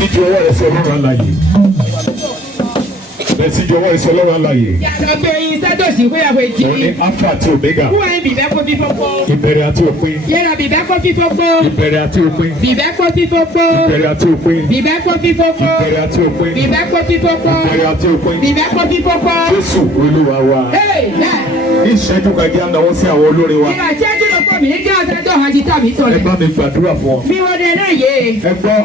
sí ju ọwọ́ rẹ̀ sí Ọlọ́run alààyè. Bẹ́ẹ̀ sí ju ọwọ́ rẹ̀ sí Ọlọ́run alààyè. Yàtọ̀ pé iṣẹ́ tó sì wéyà wé jí. Òun ni Alpha àti Omega. Wúwo ni bìbẹ́ kó fífọ́ pọ́. Ìbẹ̀rẹ̀ àti òpin. Yẹ́ra bìbẹ́ kó fífọ́ pọ́. Ìbẹ̀rẹ̀ àti òpin. Bìbẹ́ kó fífọ́ pọ́. Ìbẹ̀rẹ̀ àti òpin. Bìbẹ́ kó fífọ́ pọ́. Ìbẹ̀rẹ̀ àti òpin. Bìbẹ́ kó fífọ́ pọ́. Ìbẹ̀rẹ̀ àti òpin. Bìbẹ́ kó fífọ́ pọ́. Jésù Olúwa wa. Ní ìṣẹ́jú kan jẹ́ ànáwó sí àwọn olórin wa. Ìgbà tí ẹjú lọ pọ̀ mí ní kí ọ̀sẹ̀ tó hàn jí tàbí tó Ẹ lẹ̀. bá mi gbàdúrà fún ọ. Bí wọ́n dé náà yé. Ẹ gbọ́,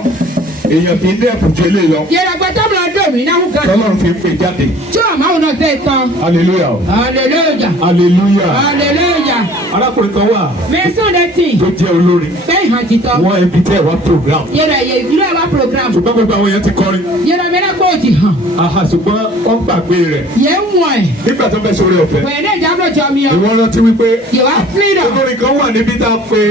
èèyàn kì í dẹ́kun jẹ lé lọ. Yẹ́ra gbọ́ tọ́mùlọ dùn mí náà kúkan. Tọ́lọ́run fi ń pè jáde. Tí ò máa ń náà tẹ́ tán. Hallelujah. Hallelujah. Hallelujah. Hallelujah. Arákùnrin kan wà Mẹ́sàn-án dẹ́tì. tó jẹ́ olórin. Bẹ́ẹ̀ hàn jí tán. Wọ́n ibi tẹ́ ẹ̀ wá program. Yẹ́ra yẹ ìlú ẹ̀ wá program. Ṣùgbọ́n gbogbo àwọn èèyàn ti kọrin. Yẹ́ra mẹ́rẹ́ kó o ti hàn. Àhà ṣùgbọ́n wọ́n gbàgbé rẹ̀. Yẹ́ ń wọ̀n ẹ̀. Nígbà tó fẹ́ sórí ọ̀fẹ́. Wẹ̀ẹ́ náà jábọ̀ jọ mi ọ. Ìwọ rántí wípé Yẹ̀wá freedom. olórin kan wà níbi tá a pe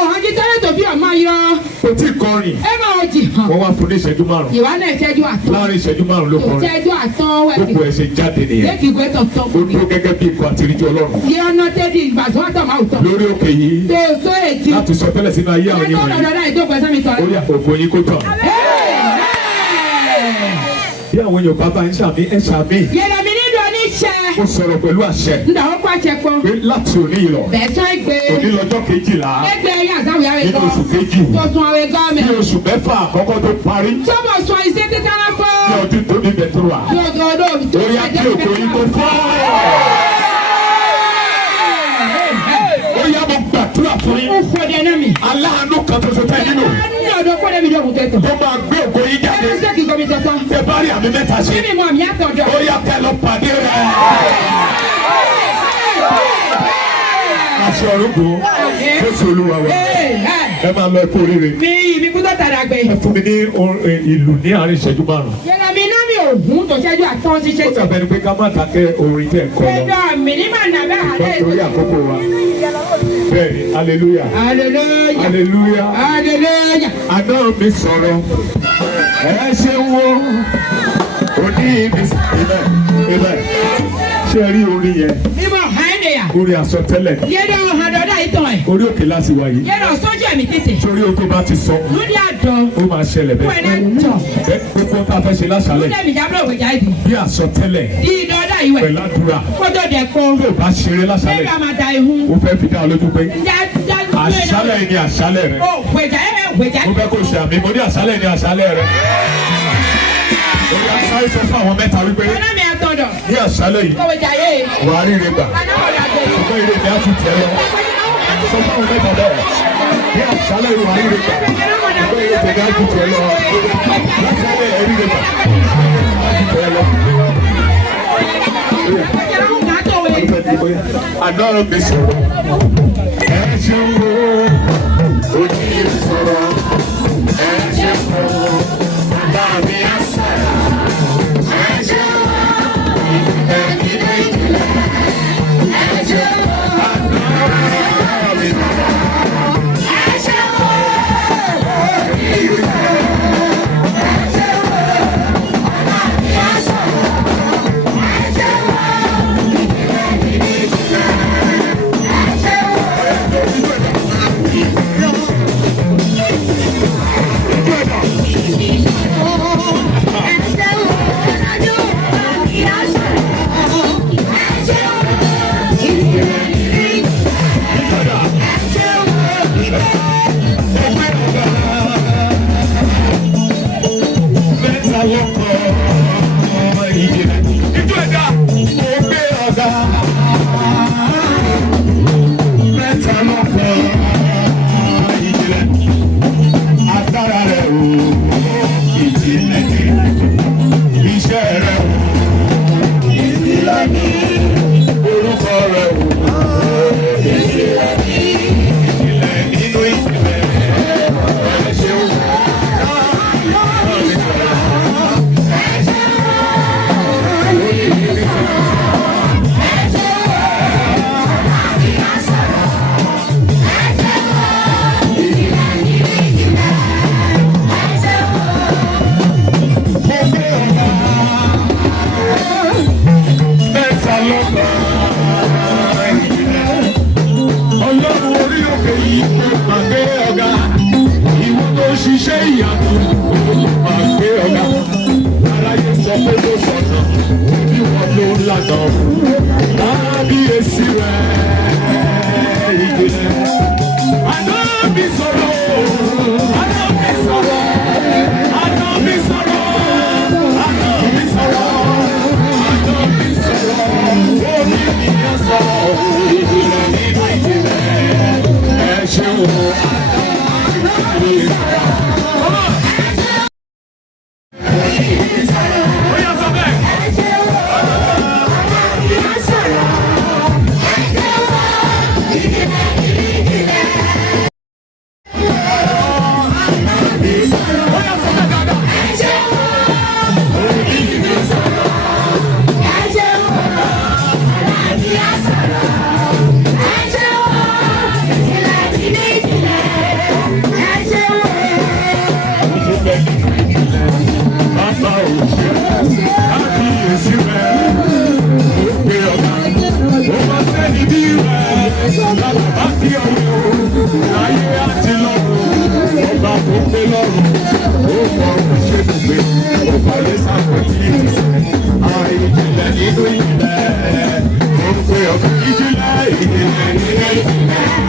Ọ̀hán jí tẹ́lẹ̀ tó bí ọmọ yọ. kò tí ì kọrin. Ẹ máa o jì hàn. Wọ́n wá fún ní ìṣẹ́jú márùn-ún. Yẹ̀wá náà ìtẹ́jú àtọ́. Láàárín ìṣẹ́jú márùn-ún ló kọrin. Ìtẹ́jú àtọ́ wẹ̀ Gbogbo ẹ̀ ṣe jáde nìyẹn. Lẹ́kì ìgbé tọ̀tọ̀. Ó dúró gẹ́gẹ́ bí ikọ̀ àtìríjọ Ọlọ́run. Yẹ ọ̀nà tẹ́dí ìgbàsọ́ àtọ̀ máa tọ̀. Lórí òkè yìí Tó tó èjì. láti sọ tẹ́lẹ̀ sínú ayé àwọn Ẹ̀tọ́ ènìyàn yìí. ọ̀dọ̀dọ̀ ìjókòó ẹ̀sán mi tọ̀. Ó yá ògo yín kó tàn. Bí àwọn èèyàn bàbá ń ṣàmì ẹ̀ ṣàmì. Yẹ̀rọ mi nílò oníṣẹ́. Ó sọ̀rọ̀ pẹ̀lú àṣẹ Ndà ó pàṣẹ pọ̀. pé láti òní yìí lọ. Bẹ̀sán ìgbé. Òní lọ́jọ́ 12 Ẹgbẹ́ ẹ̀yà àzáwì àwẹ̀ nínú gan. oṣù kejì. Tó sun àwẹ̀ gan mi. Ní oṣù mẹ́fà àkọ́kọ́ tó parí. Sọ́bọ̀ sọ iṣẹ́ títà náà fọ́. Ní ọdún tó ní bẹ̀tú wa. Lọ́dọọdún. Ó yá kí ògo yín kó fọ́. Ó yá mo gbàdúrà fún yín. Ó fọ́ dẹ náà mi. Aláàánú kan tó so tẹ́ nínú. Ní ọdún kọ́ dẹ́mi dọ̀kun tẹ̀tọ̀. Tó máa gbé ògo yín jáde. Ẹnu sẹ́kì gómi tẹ̀tọ̀. Tẹ bá rí àmì mẹ́ta ṣe. Kíni mo àmì àtọ̀dọ̀? Ó yá kẹ́ lọ pàdé rẹ̀. Aṣọ orúkọ Jésù Olúwa wa. Ẹ máa lọ ẹkú oríire. Mi ìbí kú tó tàdà gbé. Ẹ fún mi ní ìlú ní àárín ìṣẹ́jú márùn-ún. Yẹ̀rọ mi náà mi ò hún tó ṣẹ́jú àtọ́ sí ṣe. Ó dàbẹ̀ ni pé ká má dákẹ́ orin tẹ̀ ń kọ lọ. Ẹjọ́ mi ní màá nà bẹ́ẹ̀ àlẹ́ Nítorí àkókò wa. Bẹ́ẹ̀ni, hallelujah. Hallelujah. Hallelujah. Hallelujah. Àná mi sọ̀rọ̀. Ẹ ṣe wo òní ibi ìbẹ̀ ìbẹ̀. Ṣé ẹ rí orin yẹn? Ìmọ̀ hànẹ́yà. Orin àsọtẹ́lẹ̀. Yẹ́rọ ọ̀hàndọ̀dá ìtàn ẹ̀. Orí òkè láti wá yìí. Yẹ́rọ sójú ẹ̀mí tètè. Sórí o tó bá ti sọ. Lórí àdán. Ó máa ṣẹlẹ̀ bẹ́ẹ̀. Wẹ̀nà tọ̀. Bẹ́ẹ̀ gbogbo tá a fẹ́ ṣe láṣálẹ̀. Lórí ẹ̀mí jábọ̀ òwe jáde. Bí àsọtẹ́lẹ̀. Di ìdọ́dá ìwẹ̀. Pẹ̀lú àdúrà. Kótó dẹ̀ kó. Tó o bá ṣeré láṣálẹ̀. Nígbà máa da ihun. Ó fẹ́ fi dá ọ lójú pé. Àṣálẹ̀ ni àṣálẹ̀ rẹ. Ó gbèjà ẹ̀rẹ̀ gbèjà. Mo fẹ́ kó ṣe àmì. Mo ní àṣálẹ̀ ni àṣálẹ̀ rẹ. Ó yá sáré sọ fún àwọn mẹ́ta wípé Ọ̀nà mi àtọ̀dọ̀. ní àṣálẹ̀ yìí Kọ̀wé jà yé. wà á ríre gbà. Anáwọ̀dà gbé. Ṣùgbọ́n ilé mi á ti tẹ̀ lọ. Sọ fún àwọn mẹ́ta bẹ́ẹ̀. Ní àṣálẹ̀ yìí wà á ríre gbà. Ṣùgbọ́n ilé tẹ̀lé á ti tẹ̀ lọ. Láṣálẹ̀ ẹ̀ ríre gbà. Á ti tẹ̀ lọ. Àná mi sọ̀rọ̀. Ẹ ṣe wo òní sọ̀rọ̀. Ẹ ṣe wo bá mi á sọ̀rọ̀. Ẹ ṣe wo ìdílé ìdílé ìdílé. Ẹ ṣe wo àná mi sọ̀rọ̀. Ẹ ṣe wo òní sọ̀rọ̀. Ẹ ṣe wo bá mi á sọ̀rọ̀. Ẹ ṣe wo ìdílé ìdílé ìdílé. Ẹ ṣe wo. Bàbá òṣè kábíyèsí rẹ̀ ó gbé ọ̀gá ó bá sẹ́ni bí rẹ̀ bàbá tí ọ̀rọ̀ láyé àti lọ́run ọba tó gbé lọ́run ó fọ̀rọ̀ ṣe gbogbo ó fọ̀rọ̀ sàkóso ìtìsẹ́ àìjìnlẹ̀ nínú ìjìnlẹ̀ ó gbé ọ̀gá ìjìnlẹ̀ ìjìnlẹ̀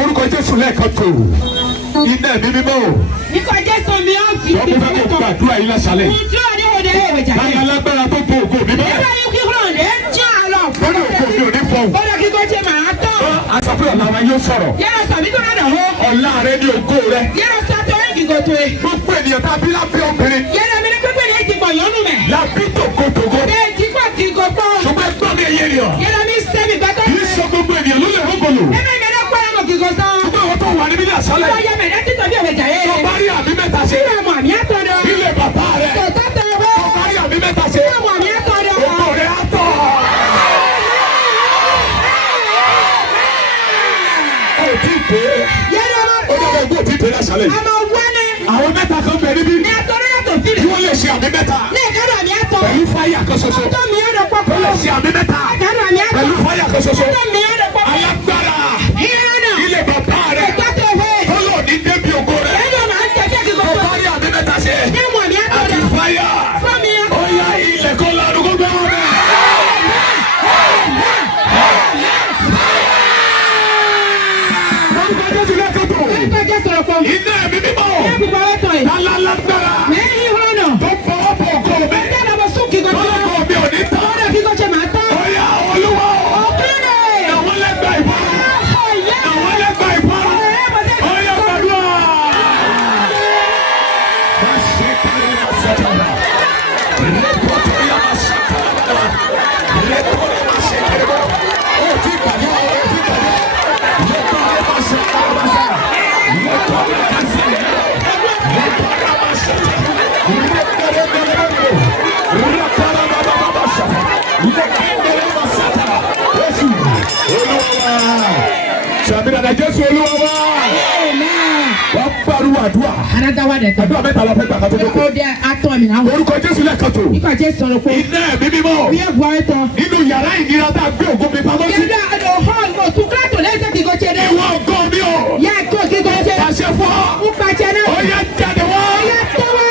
orúkọ Jésù lẹ́ẹ̀kan tó iná ẹ̀mí mímọ́ o. Nípa Jésù mi ó fi wọ́n fẹ́ kó gbàdúrà yín lásàlẹ̀. Ojú ọdẹ òde ìwé jà. Báyọ̀ alágbára tó bo ògo mi mọ́. Ẹgbẹ́ yóò kí kúrò ní tí a lọ. Bọ́lá ògo mi ò ní fọ̀hún. Bọ́lá kíkọ́ ṣe màá tán. Aṣọ pé ọ̀la wa yóò sọ̀rọ̀. Yẹ́rọ sàbí tó rẹ̀ hó. Ọ̀la rẹ ní ògo rẹ. Yẹ́rọ sàtọ̀ ẹ̀ kìkọ̀ tó e. Gbogbo ènìyàn tá a bí lábẹ́ obìnrin. Yẹ́rọ mi ní pípé ní ìdìbò yọ̀nù mẹ́. Lábí tòkótòkó. Bẹ́ẹ̀ kíkọ́ kíkọ́ pọ̀. Ṣùgbọ́n ẹgbọ́n mi ẹyẹ ni ọ. Yẹ́rọ mi sẹ́mi gbàtọ́. Kì í sọ gbogbo ènìyàn ló lè rógòlò. Ẹ̀mí mi lọ pọ̀ ẹ̀mọ̀ kíkọ́ sán. Ṣùgbọ́n àwọn tó wà níbí ní àṣálẹ̀. Ó yẹ mẹ̀dẹ́ títọ́ bí òwe jà yé. Tó bá rí àmì mẹ́ta ṣe. Ilé ọmọ àmì àtọ̀dọ̀. Ilé bàbá rẹ̀. Tòótọ́ tẹ̀ wọ́. Tó bá rí àmì mẹ́ta ṣe. Ilé ọmọ àmì àtọ̀dọ̀. Ògo rẹ̀ á tọ̀. Ó ti dé. Yẹ́rọ máa Ó dàgbà ògbó ti dé lásàlẹ̀. àmọ̀ wọ́nẹ́. Àwọn mẹ́ta kan bẹ níbí. Ní àtọ̀rọ̀ yàtọ̀ sí Kí wọ́n lè ṣe àmì mẹ́ta. Ní ìkádọ̀ àmì àtọ̀. Pẹ̀lú fáyà kan ṣoṣo. Ọjọ́ mi yóò dọ̀ pọ̀ Wọ́n lè ṣe àmì mẹ́ta. Ìkádọ̀ àmì àtọ̀. Pẹ̀lú fáyà kan ṣoṣo. Ọjọ́ mi yóò dọ̀ pọ̀ Alágbára. Ìyanu. Ilé bàbá rẹ̀. Ìgbàtọ̀ ìwé. Kọ́lọ̀ ní débi ògo rẹ̀. Ẹ̀yọ́ máa ń tẹ̀lé kíkọ́ Tó tó. bá rí àmì mẹ́ta ṣe. Ní ìmọ̀ àmì àtọ̀ Àti dọ̀. fáyà. Fún mi. Ó yá ilẹ̀ kó lanu kó gbé wọn bẹ̀. Orúkọ Jésù lẹ́ẹ̀kan tó. Nípa Jésù rẹ̀ pọ̀. Iná ẹ̀mí mímọ́. Ní ìbùkún ọwọ́ tọ̀ yìí. Alálágbára. Mẹ́rin yìí wúrọ̀ náà. Tó fọwọ́ bọ̀ ògo mi. Ẹ̀jẹ̀ náà bọ̀ sún kíkọ́ tó. Ọlọ́kọ̀ mi ò ní tán. Ọ̀rọ̀ kíkọ́ ṣe máa tán. Ó yá Olúwa o. Òkúrẹ̀. Àwọn lẹ́gbàá ìbọn. Ọ̀yẹ́. Àwọn lẹ́gbàá ìbọn. Ó yá gbàdúrà. Má ṣe kárí àṣetàlá. Lẹ́kọ̀ọ́ yá má ṣe kárí. Lẹ́kọ̀ọ́ yá má ṣe kárí. Ó ti gbàdúrà, ó ti gbàdúrà. Lẹ́kọ̀ọ́ yá má ṣe kárí. Lẹ́kọ̀ọ́ yá má ṣe kárí. Lẹ́kọ̀ọ́ yá má ṣe Sàmìnà Jésù Olúwa wa. Wọ́n pariwo àdúrà. Anadawa dẹ̀ tọ́. Àdúrà mẹ́ta la fẹ́ gbà kátó dókò. Ó dẹ atọ́ mi náà. Orúkọ Jésù lẹ́ẹ̀kan tó. Nípa Jésù sọ̀rọ̀ pé. Iná ẹ̀mí mímọ́. Bí ẹ bu ayé tán. Nínú yàrá ìnira tá a gbé ògo mi pamọ́ sí. Yẹ́dá àdó hall mo tún kíláàtò lẹ́sẹ̀ kíkọ́ ṣe dé. Ìwọ ògo mi o. Yẹ kó kíkọ́ ṣe. Pàṣẹ fún ọ. Ń pàṣẹ náà. Ó yá jáde wá. Yẹ tó wá.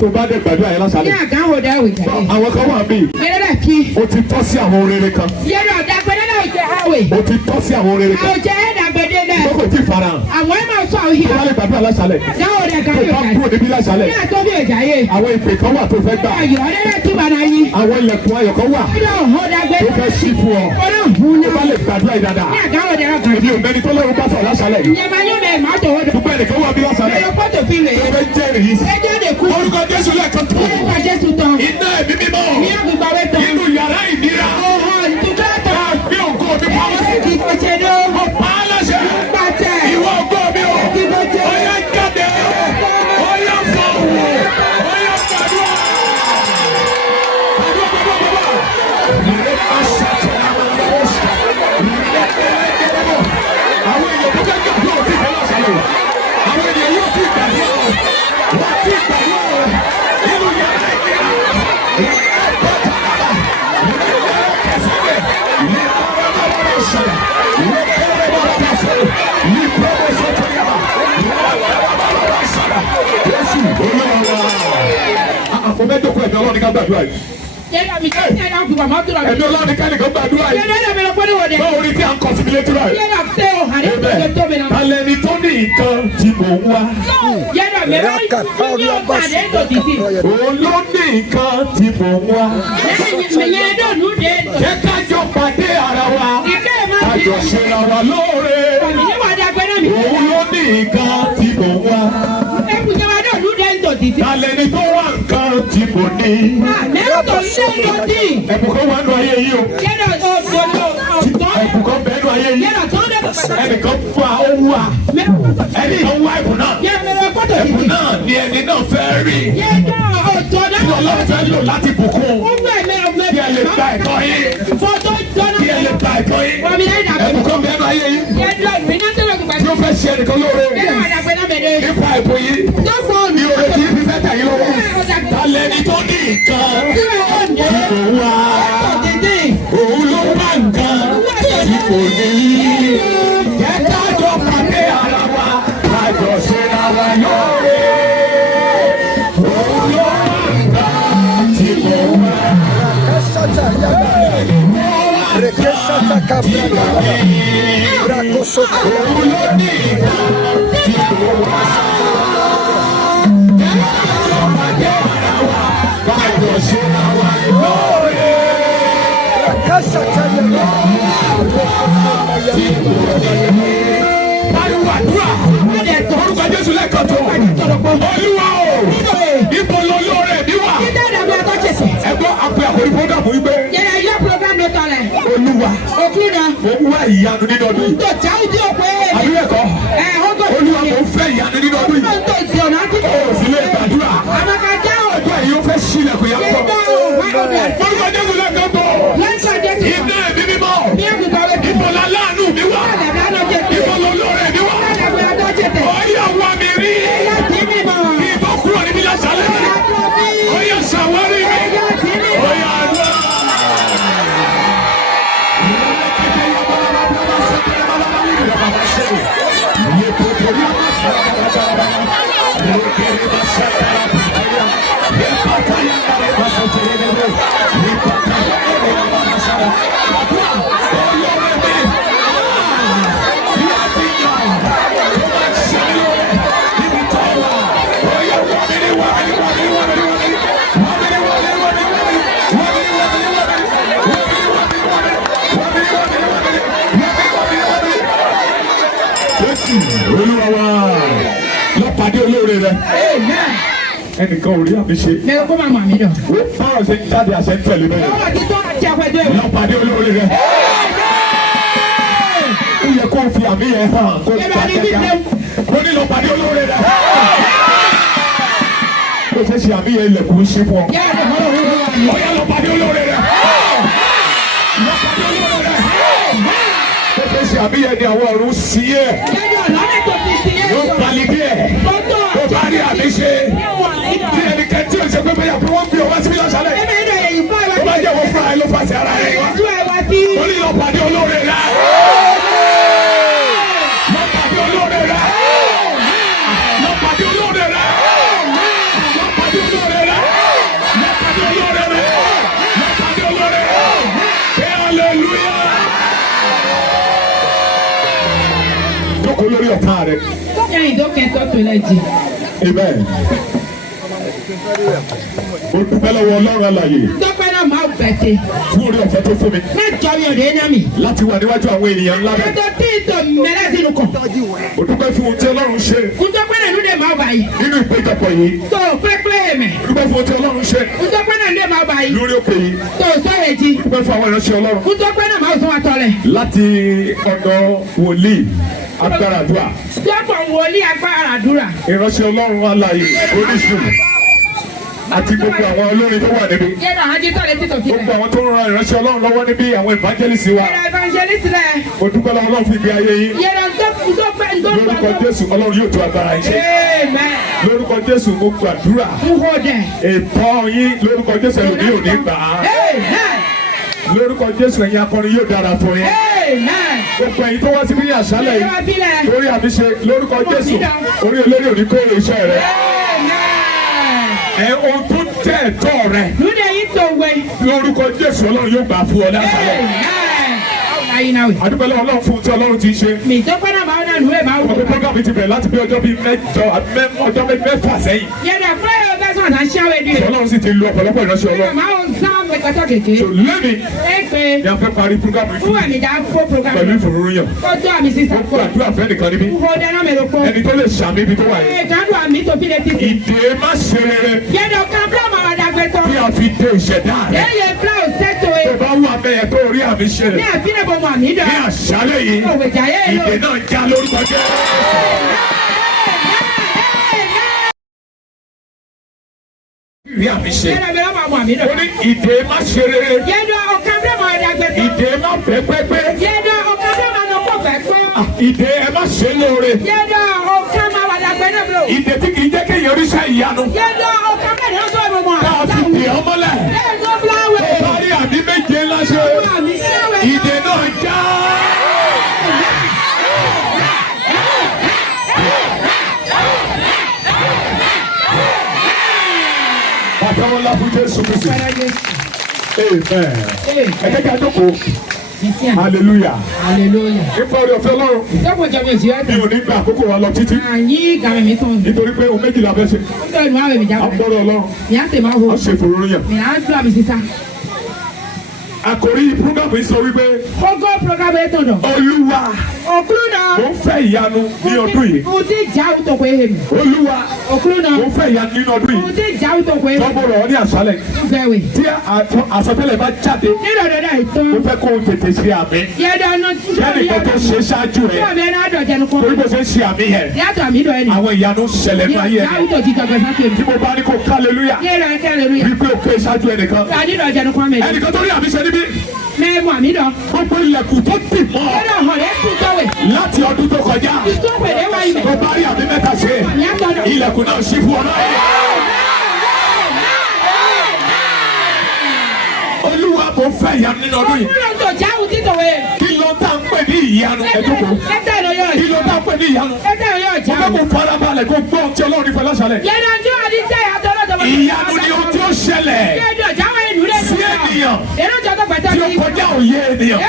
Tó bá dé gbàdúrà yẹn Ní lásàlẹ̀. àgá wo dá ìwé jáde. Àwọn kan wà mí. Gbẹdẹ́dẹ́ kí. O ti tọ́ sí àwọn orere kan. Yẹ́dá ọ̀dà gbẹdẹ́dẹ́ òjò highway. O ti tọ́ sí àwọn orere kan. Àwòjẹ́ ẹ̀dá gbẹdẹ́dẹ́. Tó kò tí ì fara hàn. Àwọn ẹ̀ máa sọ àwọn Tó ìhà. bá lè gbàdúrà lásàlẹ̀. Dáwọ̀ dẹ̀ Tó kan ní bá ọ̀jà. kúrò níbí lásàlẹ̀. Ní àtọ́ bí ọjà yé. Àwọn ìpè kan wà tó fẹ́ gbà. Ayọ̀ ọ̀dẹ́dẹ́ tí bàdá yín. Àwọn ilẹ̀kùn ayọ̀ kan wà Ẹ̀dá ọ̀dà tó gbẹdẹ́dẹ́. fẹ́ ṣí fún ọ. Ọlọ́run hun Tó bá náà. lè gbàdúrà yìí dáadáa. Ní àgá ọ̀dà ọ̀gá. Èmi ò mẹ́ni tó lọ́rùn bá sọ̀ lásàlẹ̀. Ìyẹn máa yọ̀ mẹ́ màá tó wọ́dọ̀. Ṣùgbọ́n ẹnìkan wà bí lásàlẹ̀. Ẹ̀yọ pọ́tò fi rè Tó é. fẹ́ jẹ́rìí yìí. Ẹjọ́ lè kú. Orúkọ Jésù lẹ́ẹ̀kan tó. Nípa Jésù tán. Iná ẹ̀mí mímọ́. Ní àgbègbè àwẹ̀ tán. Nínú yàrá ìnira. Ọ̀hún ìtúkàtọ̀. Tá a gbé ògo mi pamọ́ sí. Kíkọ́ ṣe dó. Mo pa á láṣẹ. Pàtẹ. Ìwọ ògo mi o. Kíkọ́ ṣe. Ó yá jáde. Ó yá fọ̀wọ̀. Ó yá gbàdúrà. Gbàdúrà gbàdúrà. Ìrẹ́ máa ṣàtẹ̀ àwọn ìyàwó ṣe. Àwọn èèyàn tó fẹ́ gbàdúrà ò tí ì fẹ́ lọ́sàlẹ̀. Àwọn ènìyàn yóò tí ì gbàdúrà o. Wọ́n tí ì gbàdúrà o. Nínú yàrá ìgbéra. Àfọ̀mẹ́jọ́kọ̀ ẹ̀mí ọlọ́run ká gbàdúrà yìí. Yẹ́nà mi kí ẹ̀dá òkùnkùn àmọ́ tó rà mí. Ẹ̀mí ọlọ́run ká nìkan gbàdúrà yìí. Yẹ́nà mi lọ pé ní wọ́n dẹ̀. Báwo ni tí a ń kọ síbi létí rẹ̀? Yẹ́nà ṣe o hàní ìgbésẹ̀ tó mi náà. Talẹ́ni tó ní nǹkan tí mò ń wá. Yẹ́nà mi rà ní ọ̀tá àdé tó títì. Òun ló ní nǹkan tí mò ń wá. Lẹ́yìn mi yẹn dọ̀nù dé. Jẹ́ ká jọ ẹ̀bùn kan wà nù ayé yìí o. ẹ̀bùn kan bẹ́ẹ̀ nù ayé yìí. ẹnìkan fún wa ó wà. ẹnìkan wá ẹ̀bùn náà. ẹ̀bùn náà ni ẹni náà fẹ́ rí. tí Ọlọ́run fẹ́ lò láti bùkún. kí ẹ lè gba ẹ̀tọ́ yín. kí ẹ lè gba ẹ̀tọ́ yín. ẹ̀bùn kan bẹ́ẹ̀ nù ayé yìí. tí ó fẹ́ ṣe ẹnìkan lóore. nípa ẹ̀bùn yìí. ní oore tí fi fẹ́ tà yín lọ́wọ́. talẹ́ni tó ní nǹkan. òun wá. òun ló bá nǹkan. tí kò ní. jẹ́ ká jọ pàdé ara wa. ká jọ ṣe ara lóore. òun ló bá nǹkan. tí kò wá. Rekesata kabraga. Brakoso. òun ló ní nǹkan. tí kò wá. Orúkọ Jésù lẹ́ẹ̀kan tó. Olúwa o, ibo lolóore mi wà. Ẹgbọ́n àpè àkòrí fúdàmù wípé. Olúwa, mo wá ìyanu nínú ọdún yìí. Àbí ẹ̀kọ́, Olúwa mo fẹ́ ìyanu nínú ọdún yìí. O sì lè gbàdúrà. Ẹgbẹ́ yìí ó fẹ́ sílẹ̀kùn yà pọ̀. Orúkọ Jésù lẹ́ẹ̀kan tó. Iná ẹ̀mí mímọ́. Ibo láláàánú mi wà. Ibo lolóore mi wà. Ọ̀yà wà mí rí. Ìbọn kúrò níbi lásàlẹ̀. Ọ̀yà ṣàwárí mi. Ọ̀yà àdúrà. Olúwa wa lọ pàdé olóore rẹ. Ẹnìkan ò rí àmì ṣe. Mẹ́rin kó máa mọ̀ mí dọ̀. Báwo ṣe ń jáde àṣẹ ń tẹ̀lé bẹ́ẹ̀? Lọ́wọ́ ti tó àti àpẹjọ ìwé. Lọ pàdé olóore rẹ. Ó yẹ kó fi àmì yẹn hàn kó gbà kẹ́kẹ́. Ó ní lọ pàdé olóore rẹ. Ó ṣe ṣe àmì yẹn ilẹ̀kùn ṣe fún ọ. Ó yẹ lọ pàdé olóore rẹ. Lọ pàdé olóore rẹ. Ó ṣe ṣe àmì yẹn ni àwọn ọ̀run sí ẹ̀. Ló balẹ̀ díẹ̀. Ó bá rí àmì ṣe. Tí ẹnikẹ́ni tí o ṣe pé bẹ́ẹ̀ yà pé wọ́n gbé ọ wá síbí lọ́sàlẹ̀. Ó bá jẹ́ wọ́n fúnra ẹ ló fà sí ara rẹ̀ wá. Ó ní lọ pàdé olóore rẹ̀. Lọ pàdé olóore rẹ̀. Lọ pàdé olóore rẹ̀. Lọ pàdé olóore rẹ̀. Lọ pàdé olóore rẹ̀. Lọ pàdé olóore rẹ̀. Hallelujah. Jókòó lórí ọ̀tá rẹ̀. Amen. Mo dúpẹ́ lọ́wọ́ Ọlọ́run alààyè. Dọ́pẹ́ náà máa bẹ̀tẹ̀. Fún orí ọ̀fẹ́ tó fún mi. Mẹ́jọ mi ò dé ní àmì. Láti wà níwájú àwọn ènìyàn ńlá rẹ̀. Kẹ́tọ́ tí ìtò mẹ́rẹ́ sínú kọ̀. Mo dúpẹ́ fún ohun tí Ọlọ́run ṣe. Dọ́pẹ́ náà ló dé máa bá yìí. Nínú ìpéjọpọ̀ yìí. Tó pẹ́pẹ́ mẹ́. Mo dúpẹ́ fún ohun tí Ọlọ́run ṣe. Dọ́pẹ́ náà ló dé máa bá yìí. Lórí òkè yìí. Tó sọ èjì. Mo dúpẹ́ fún àwọn ìránṣẹ́ Ọlọ́run. Dọ́pẹ́ náà máa sọ wa tọrẹ. Láti ọ̀dọ̀ wòlíì agbára àdúrà. Dọ́pọ̀ wòlíì agbára àdúrà. Ìránṣẹ́ Ọlọ́run alààyè oníṣùn. Àti gbogbo àwọn olórin tó wà níbí. Yẹ́nà àjí tọ́lẹ̀ títọ̀ sílẹ̀. Gbogbo àwọn tó ń ran ìránṣẹ́ Ọlọ́run lọ́wọ́ níbí àwọn evangelist wa. Yẹ́nà evangelist rẹ̀. Mo dúpẹ́ lọ́wọ́ Ọlọ́run fún ìgbé ayé yín. Yẹ́nà dọ́pẹ́ Lórúkọ Jésù Ọlọ́run yóò tú agbára yín ṣe. Amen. Lórúkọ Jésù mo gbàdúrà. Fúnhó dẹ̀. Ìtọ́ yín lórúkọ Jésù ẹlòmí ò ní gbà á. Amen. Lórúkọ Jésù ẹ̀yin akọrin yóò dára fún yín. Amen. Gbogbo ẹ̀yin tó wá síbí ní àṣálẹ̀ yìí. Lórí àmì ṣe lórúkọ Jésù. Orí olórí òní kórè iṣẹ́ rẹ̀. Ẹ ohun tó jẹ́ ẹ̀tọ́ rẹ̀. Lúdẹ yìí tó wẹ̀. Lórúkọ Jésù Ọlọ́run yóò gbà fún ọ lásàlẹ̀. Àdúgbò Ọlọ́run fún tí Ọlọ́run ti ṣe. Mi dọ́pẹ́ náà máa ń nànú ẹ̀ máa ń wò. Ọdún program ti bẹ̀rẹ̀ láti bí ọjọ́ bíi ọjọ́ mẹ́fà sẹ́yìn. Yẹ́nà fún ẹ̀rọ bẹ́sẹ̀ àti aṣáwé ni. Ọlọ́run sì ti lu ọ̀pọ̀lọpọ̀ ìránṣẹ́ Ọlọ́run. Máa ń sá mẹ́kọ̀tọ̀ kéke. Lẹ́mi ni a fẹ́ parí program yìí fún ẹ̀mí dá fún program. pẹ̀lú ìfòrúyàn. Ọjọ́ àmì sísá Ó gbàdúrà fẹ́ nìkan níbí. Fúnhó dáná mẹ́rọ fún. Ẹni tó lè ṣàmì ibi tó wà yìí. Ìjádùn àmì tó fi lè ti. Ìdè má ṣe rere. Yẹ́nà kan bí ọmọ ọ̀dà gbẹtọ̀. Bí a fi dé ìṣẹ̀dá rẹ̀. Yẹ́yẹ Brown ṣètò bá wà bẹ́ẹ̀ tó rí àmì ṣe. Ní àbínú bọ̀ mọ̀ àmì dọ̀. Ní àṣálẹ̀ yìí, ìdè náà já lórúkọ jẹ́. Rí àmì ṣe. Ó ní ìdè má ṣe rere. Ìdè má fẹ́ pẹ́pẹ́. Ìdè ẹ má ṣe lóore. Ìdè tí kì í jẹ́ kéèyàn oríṣẹ́ ìyanu. Ká a fi dè ọ́ mọ́lẹ̀. Tó bá rí àmì méje ńlá ṣe. Ìdè náà já. Àtàwọn ńlá fún Jésù Kristi. Amen. Ẹ jẹ́ kí a jókòó. Hallelujah. Nípa orí ọ̀fẹ́ Ọlọ́run. Mi ò ní gba àkókò wa lọ títí. Nítorí pé ohun méjìlá fẹ́ ṣe. Àpọ̀rọ̀ Ọlọ́run. Wọ́n ṣe ìfòròyìn. Àkòrí program yìí sọ wípé. Olúwa. Mo fẹ́ ìyanu ní ọdún yìí. Olúwa. Mo fẹ́ ìyanu nínú ọdún yìí. Tọ́gbọ̀rọ̀ ọ ní àṣálẹ̀. Tí àsọtẹ́lẹ̀ bá jáde. Mo fẹ́ kó o tètè ṣe àmì. Kẹ́ni kan tó ṣe ṣáájú rẹ̀. Torí bó ṣe ń ṣe àmì yẹn. Àwọn ìyanu ṣẹlẹ̀ ní ayé ẹ̀. Tí mo bá ní kó hallelujah. Rí pé o ké ṣáájú ẹnìkan. Ẹnìkan tó rí àmì ṣe níbí. Gbogbo ilẹ̀kùn tó tì mọ́. Láti ọdún tó kọjá. Tó bá rí àmì mẹ́ta ṣe. Ilẹ̀kùn náà ṣí fún ọ náà. Olúwa mo fẹ́ ìyanu nínú ọdún yìí. Kí ló tá ń pè ní ìyanu ẹ̀dókòó? Kí ló tá ń pè ní ìyanu? Mo fẹ́ kó farabalẹ̀ kó gbọ́ ohun tí Ọlọ́run ní fẹ́ lọ́sàlẹ̀. Ìyanu ni ohun tí ó ṣẹlẹ̀ sí ènìyàn tí ó kọjá òye ènìyàn.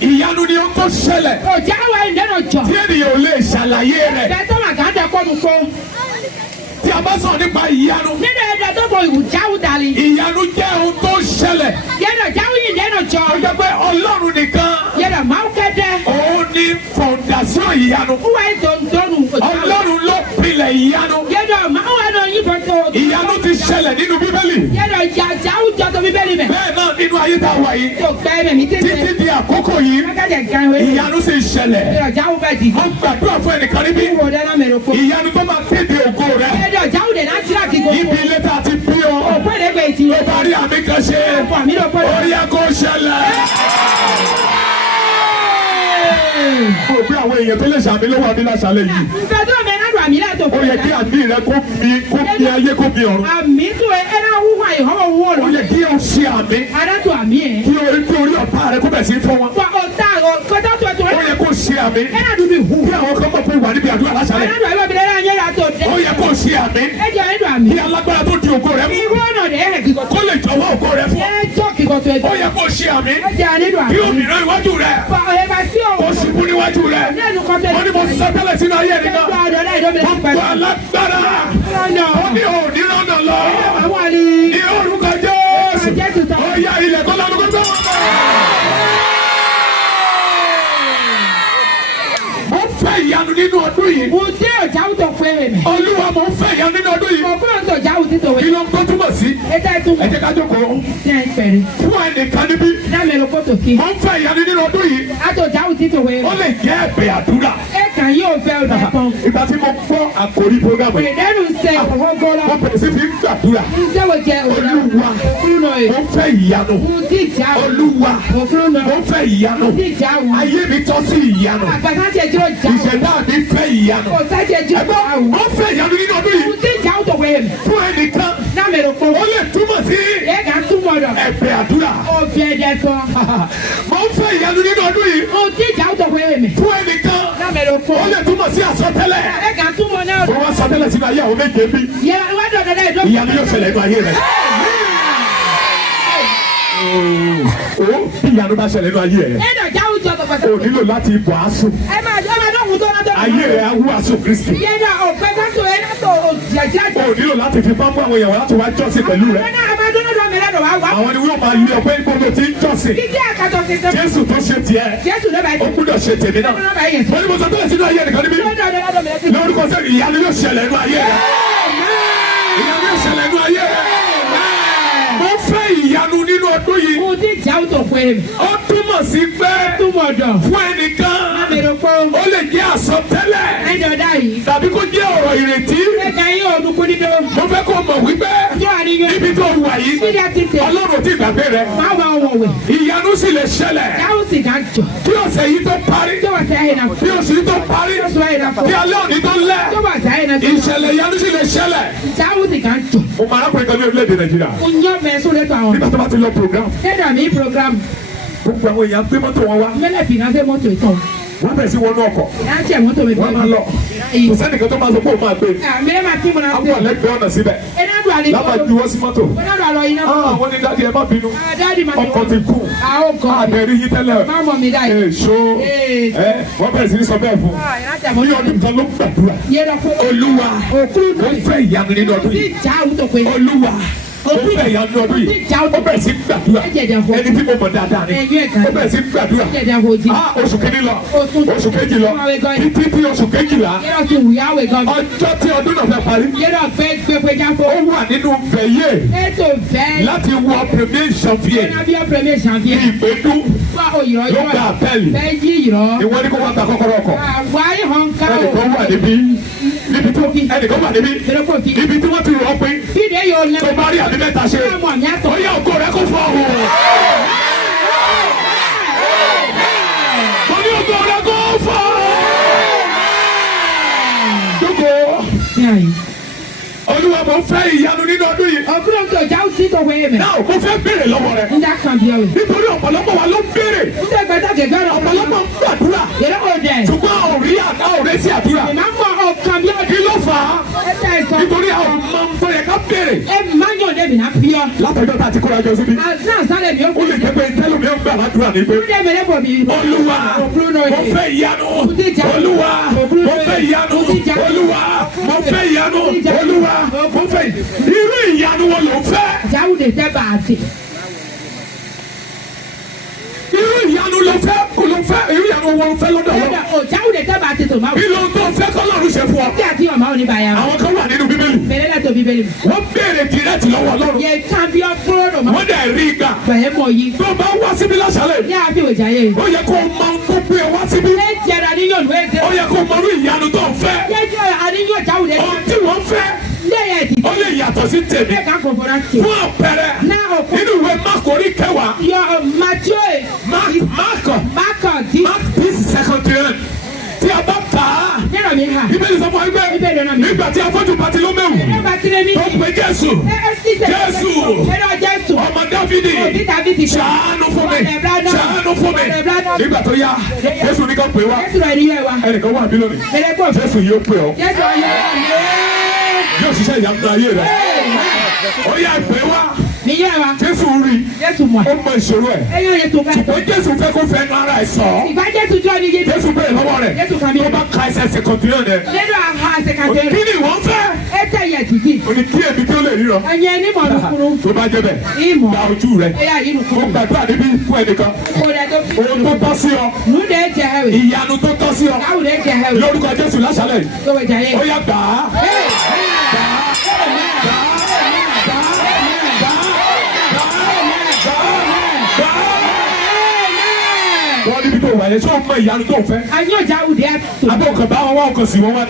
Ìyanu ni ohun tó ṣẹlẹ̀ tí ènìyàn ò lè ṣàlàyé rẹ̀. Tí a bá sọ̀rọ̀ nípa ìyanu. Ìyanu jẹ́ ohun tó ṣẹlẹ̀. Ó jẹ́ pé Ọlọ́run nìkan. Òun ni fọ̀ǹdàsíọ̀n ìyanu. Ọlọ́run ló pilẹ̀ ìyanu. Ìyanu ti ṣẹlẹ̀ nínú Bíbélì. Bẹ́ẹ̀ náà nínú ayé tá a wà yìí. Títí di àkókò yìí. Ìyanu sì ṣẹlẹ̀. Mo gbàdúrà fún ẹnìkan níbí. Ìyanu tó máa kéde ògo rẹ̀. Ibi ilé tá a ti bí o. Ó bá rí àmì kan ṣe. Ó yẹ kó ṣẹlẹ̀. Mo rò pé àwọn èèyàn tó lè ṣàmì ló wà ní láṣálẹ̀ yìí. Ó yẹ kí àmì rẹ kó mi ayé kó mi ọ̀run. Ó yẹ kí o ṣe àmì. Kí orí ọ̀tá rẹ kó bẹ̀ sí fọ́ wọn. Ó yẹ kó ṣe àmì. Kí àwọn kan mọ̀ pé wà níbi àdúrà láṣálẹ̀. Ó yẹ kó ṣe àmì. Kí alágbára tó di ògo rẹ mú. Kó lè jọ̀wọ́ ògo rẹ fún. Ó yẹ kó ṣe àmì. Kí òmìnira iwájú rẹ. Kó ṣubú níwájú rẹ. Wọ́n ní mo sọ tẹ́lẹ̀ sínú ayé nìkan. Gbogbo alágbára. Ó ní òní rọ́nà lọ. Ní orúkọ Jésù. Ó yá ilẹ̀ kó lọ́dún kó tó wọ́n bọ̀. Mo fẹ́ ìyanu nínú ọdún yìí. Olúwa mo fẹ́ ìyanu nínú ọdún yìí. Kí ló ń tó túmọ̀ sí? Ẹ jẹ́ ká jókòó. Fún ẹnìkan níbí. Mo fẹ́ ìyanu nínú ọdún yìí. Ó lè jẹ́ ẹ̀bẹ̀ àdúrà. Ìgbà tí mo gbọ́ àkòrí program yìí. Mo bẹ̀rẹ̀ sí fi ń gbàdúrà. Olúwa mo fẹ́ ìyanu. Olúwa mo fẹ́ ìyanu. Ayé mi tọ́ sí ìyanu. Ìṣẹ̀dá mi fẹ́ ìyanu. Ẹgbọ́n mo fẹ́ ìyanu nínú ọdún yìí. Fún ẹnìkan. Ó lè túmọ̀ sí ẹ̀bẹ̀ àdúrà. Mo fẹ́ ìyanu nínú ọdún yìí. Fún ẹnìkan. Ó lè túmọ̀ sí àsọtẹ́lẹ̀. Mo wá sọtẹ́lẹ̀ sínú ayé àwọn méje bí. Ìyanu yóò ṣẹlẹ̀ nínú ayé rẹ̀. Bí ìyanu bá ṣẹlẹ̀ nínú ayé rẹ̀. O nílò láti bọ̀ aṣọ. Ayé rẹ̀ á wú aṣọ Kristi. O nílò láti fi pamọ́ àwọn èèyàn láti wá jọ́sìn pẹ̀lú rẹ̀. Àwọn ni wọ́n máa lé ọpẹ́ gbọ́dọ̀ tí ń jọ́sìn. Jésù tó ṣe tiẹ̀. O gbọ́dọ̀ ṣe tèmi náà. Wọ́n ní mo sọ bẹ́ẹ̀ sínú ayé nìkan níbí. Lórúkọ sẹ́yìn ìyanu yóò ṣẹlẹ̀ nínú ayé rẹ̀. Ìyanu yóò ṣẹlẹ̀ nínú ayé rẹ̀. Mo fẹ́ ìyanu nínú ọdún yìí. Mo ti jà ó tó pé mi. Ó túmọ̀ sí pé Túmọ̀ dọ̀. fún ẹnìkan Lábẹ̀rẹ̀ pé ó lè jẹ́ àsọtẹ́lẹ̀ ẹjọ́ dá yìí. tàbí kó jẹ́ ọ̀rọ̀ ìrètí. Ẹ̀ka yín ọdún kú nínú. Mo fẹ́ kó mọ̀ wípé Ọjọ́ àníyàn. níbi tó wà yìí Sídà ti tẹ̀. Ọlọ́run ti gbàgbé rẹ̀. Máa wà wọ̀ wẹ̀. Ìyanu sì lè ṣẹlẹ̀ Jáwó sì ká jọ. kí ọ̀sẹ̀ yìí tó parí. Tó wà sí ayé náà. Bí oṣù yìí tó parí. Tó sọ ayé náà fọ́. Bí alẹ́ òní tó lẹ̀. Tó wà sí ayé náà. Ìṣẹ̀lẹ̀ ìyanu sì lè ṣẹlẹ̀. Jáwó sì ká jọ. Mo máa rákùnrin kan ní orílẹ̀-èdè Nàìjíríà. Mo yọ mẹ́sùn lẹ́tọ̀ àwọn. Nígbà tó bá ti lọ program. Ṣé mi program? Gbogbo àwọn èèyàn gbé mọ́tò wọn wá. Mẹ́lẹ̀ fìnánsẹ́ mọ́tò ìtàn. Wọ́n bẹ̀rẹ̀ sí wọnú ọkọ̀. Láti ẹ̀ mọ́tò mi Wọ́n máa lọ. Kò sẹ́nìkan tó máa sọ pé òun máa gbé. Mílẹ̀ máa tí mo náà Àwọn ọ̀lẹ́gbẹ̀ẹ́ ọ̀nà síbẹ̀. Lábàá juwọ́ sí mọ́tò. Wọ́n ní dáàdi ẹ má bínú. Ọkọ̀ ti kú. Àbẹ̀rí yín tẹ́lẹ̀. Èso. Wọ́n bẹ̀rẹ̀ sí ní sọ bẹ́ẹ̀ fún. Ní ọdún kan ló gbàdúrà. Olúwa ó fẹ́ ìyanu nínú ọdún yìí. Olúwa ó fẹ́ ìyanu nínú ọdún yìí. Ó bẹ̀rẹ̀ sí gbàdúrà. Ẹni tí mo mọ̀ dáadáa ni. Ó bẹ̀rẹ̀ sí gbàdúrà. Oṣù kìíní lọ. Oṣù kejì lọ. Títí tí oṣù kejìlá. Ọjọ́ tí ọdún náà fẹ́ parí. Ó wà nínú fẹ̀yẹ. Láti wọ premier janvier. Ìgbẹ́dú. Ló gba àpẹ́ẹ̀lì. Ìwọ ni kò wá ta kọ́kọ́rọ́ ọkọ̀. Ẹnìkan wà níbí. Ẹnìkan wà níbí. Ibi tí wọ́n ti rọ̀ ọ́ pé. Tó bá rí àbí mẹ́ta ṣe. Ó yẹ ògo rẹ kó fọ́ ọ̀hún. Mo ní ògo rẹ kó fọ́ ọ̀hún. Olúwa mo fẹ́ ìyanu nínú ọdún yìí. Náà mo fẹ́ béèrè lọ́wọ́ rẹ. Nítorí ọ̀pọ̀lọpọ̀ wa ló ń béèrè. Ọ̀pọ̀lọpọ̀ ń gbàdúrà. Ṣùgbọ́n a ò rí sí àdúrà. Kí ló fà á? Nítorí a ò mọ ń bọ̀yẹ̀ ká béèrè. Látọjọ́ tá a ti kóra jọ síbi. Ó lè jẹ́ pé tẹ́lómi ó gbà ládùúrà ní pé. Olúwa mo fẹ́ ìyanu. Olúwa mo fẹ́ ìyanu. Olúwa mo fẹ́ ìyanu. Olúwa mo fẹ́ irú ìyanu wo ló fẹ́. Irú ìyanu ló fẹ́ kò ló fẹ́ irú ìyanu wo ló fẹ́ lọ́dọ̀ wọn. Kí ló tó fẹ́ kọ́ lọ́run ṣe fún ọ. Àwọn kan wà nínú Bíbélì. Wọ́n béèrè dìrẹ́tì lọ́wọ́ Ọlọ́run. Wọ́n dẹ̀ rí i gbà. Tó bá wá síbi lásàlẹ̀. Ó yẹ kó o máa ń tó pé wá síbi. Ó yẹ kó o mọ irú ìyanu tó ń fẹ́. Ohun tí wọ́n fẹ́. Ó lè yàtọ̀ sí tèmi. Fún àpẹẹrẹ nínú ìwé Máàkù orí kẹwàá. Mark this second period. Tí a bá kà á. Bíbélì sọ fún ẹgbẹ́. Nígbà tí afọ́jú Bátílómẹ́ù. Tó pe Jésù. Ọmọ Dáfídì. Ṣàánú fún mi. Ṣàánú fún mi. Nígbà tó yá. Jésù ní ká pè wá. Ẹnìkan wà bí lónìí. Jésù yóò pè ọ́. Yóò ṣiṣẹ́ ìyanu ayé rẹ̀. Ó yá ìpè wá. Jésù rí. Ó mọ ìṣòro ẹ̀. Ṣùgbọ́n Jésù fẹ́ kó fẹ́ nu ara ẹ̀ sọ. Jésù bẹ̀rẹ̀ lọ́wọ́ rẹ̀. Tó bá ka ẹsẹ̀ kọ̀ntínú rẹ̀. Kí ni ìwọ fẹ́? O ní kí èmi kí ó lè ríran. Tó bá jẹ́ bẹ̀, gba ojú rẹ̀. Mo gbàdúrà níbí fún ẹnìkan. Ohun tó tọ́ sí ọ. Ìyanu tó tọ́ sí ọ. Lórúkọ Jésù láṣálẹ̀. Ó yá gbà á. Wọ́n níbi tó wà yẹn, ṣé o mọ ìyanu tó fẹ́? Àbí ọkàn bá wọn wá ọkàn sí wọn wá.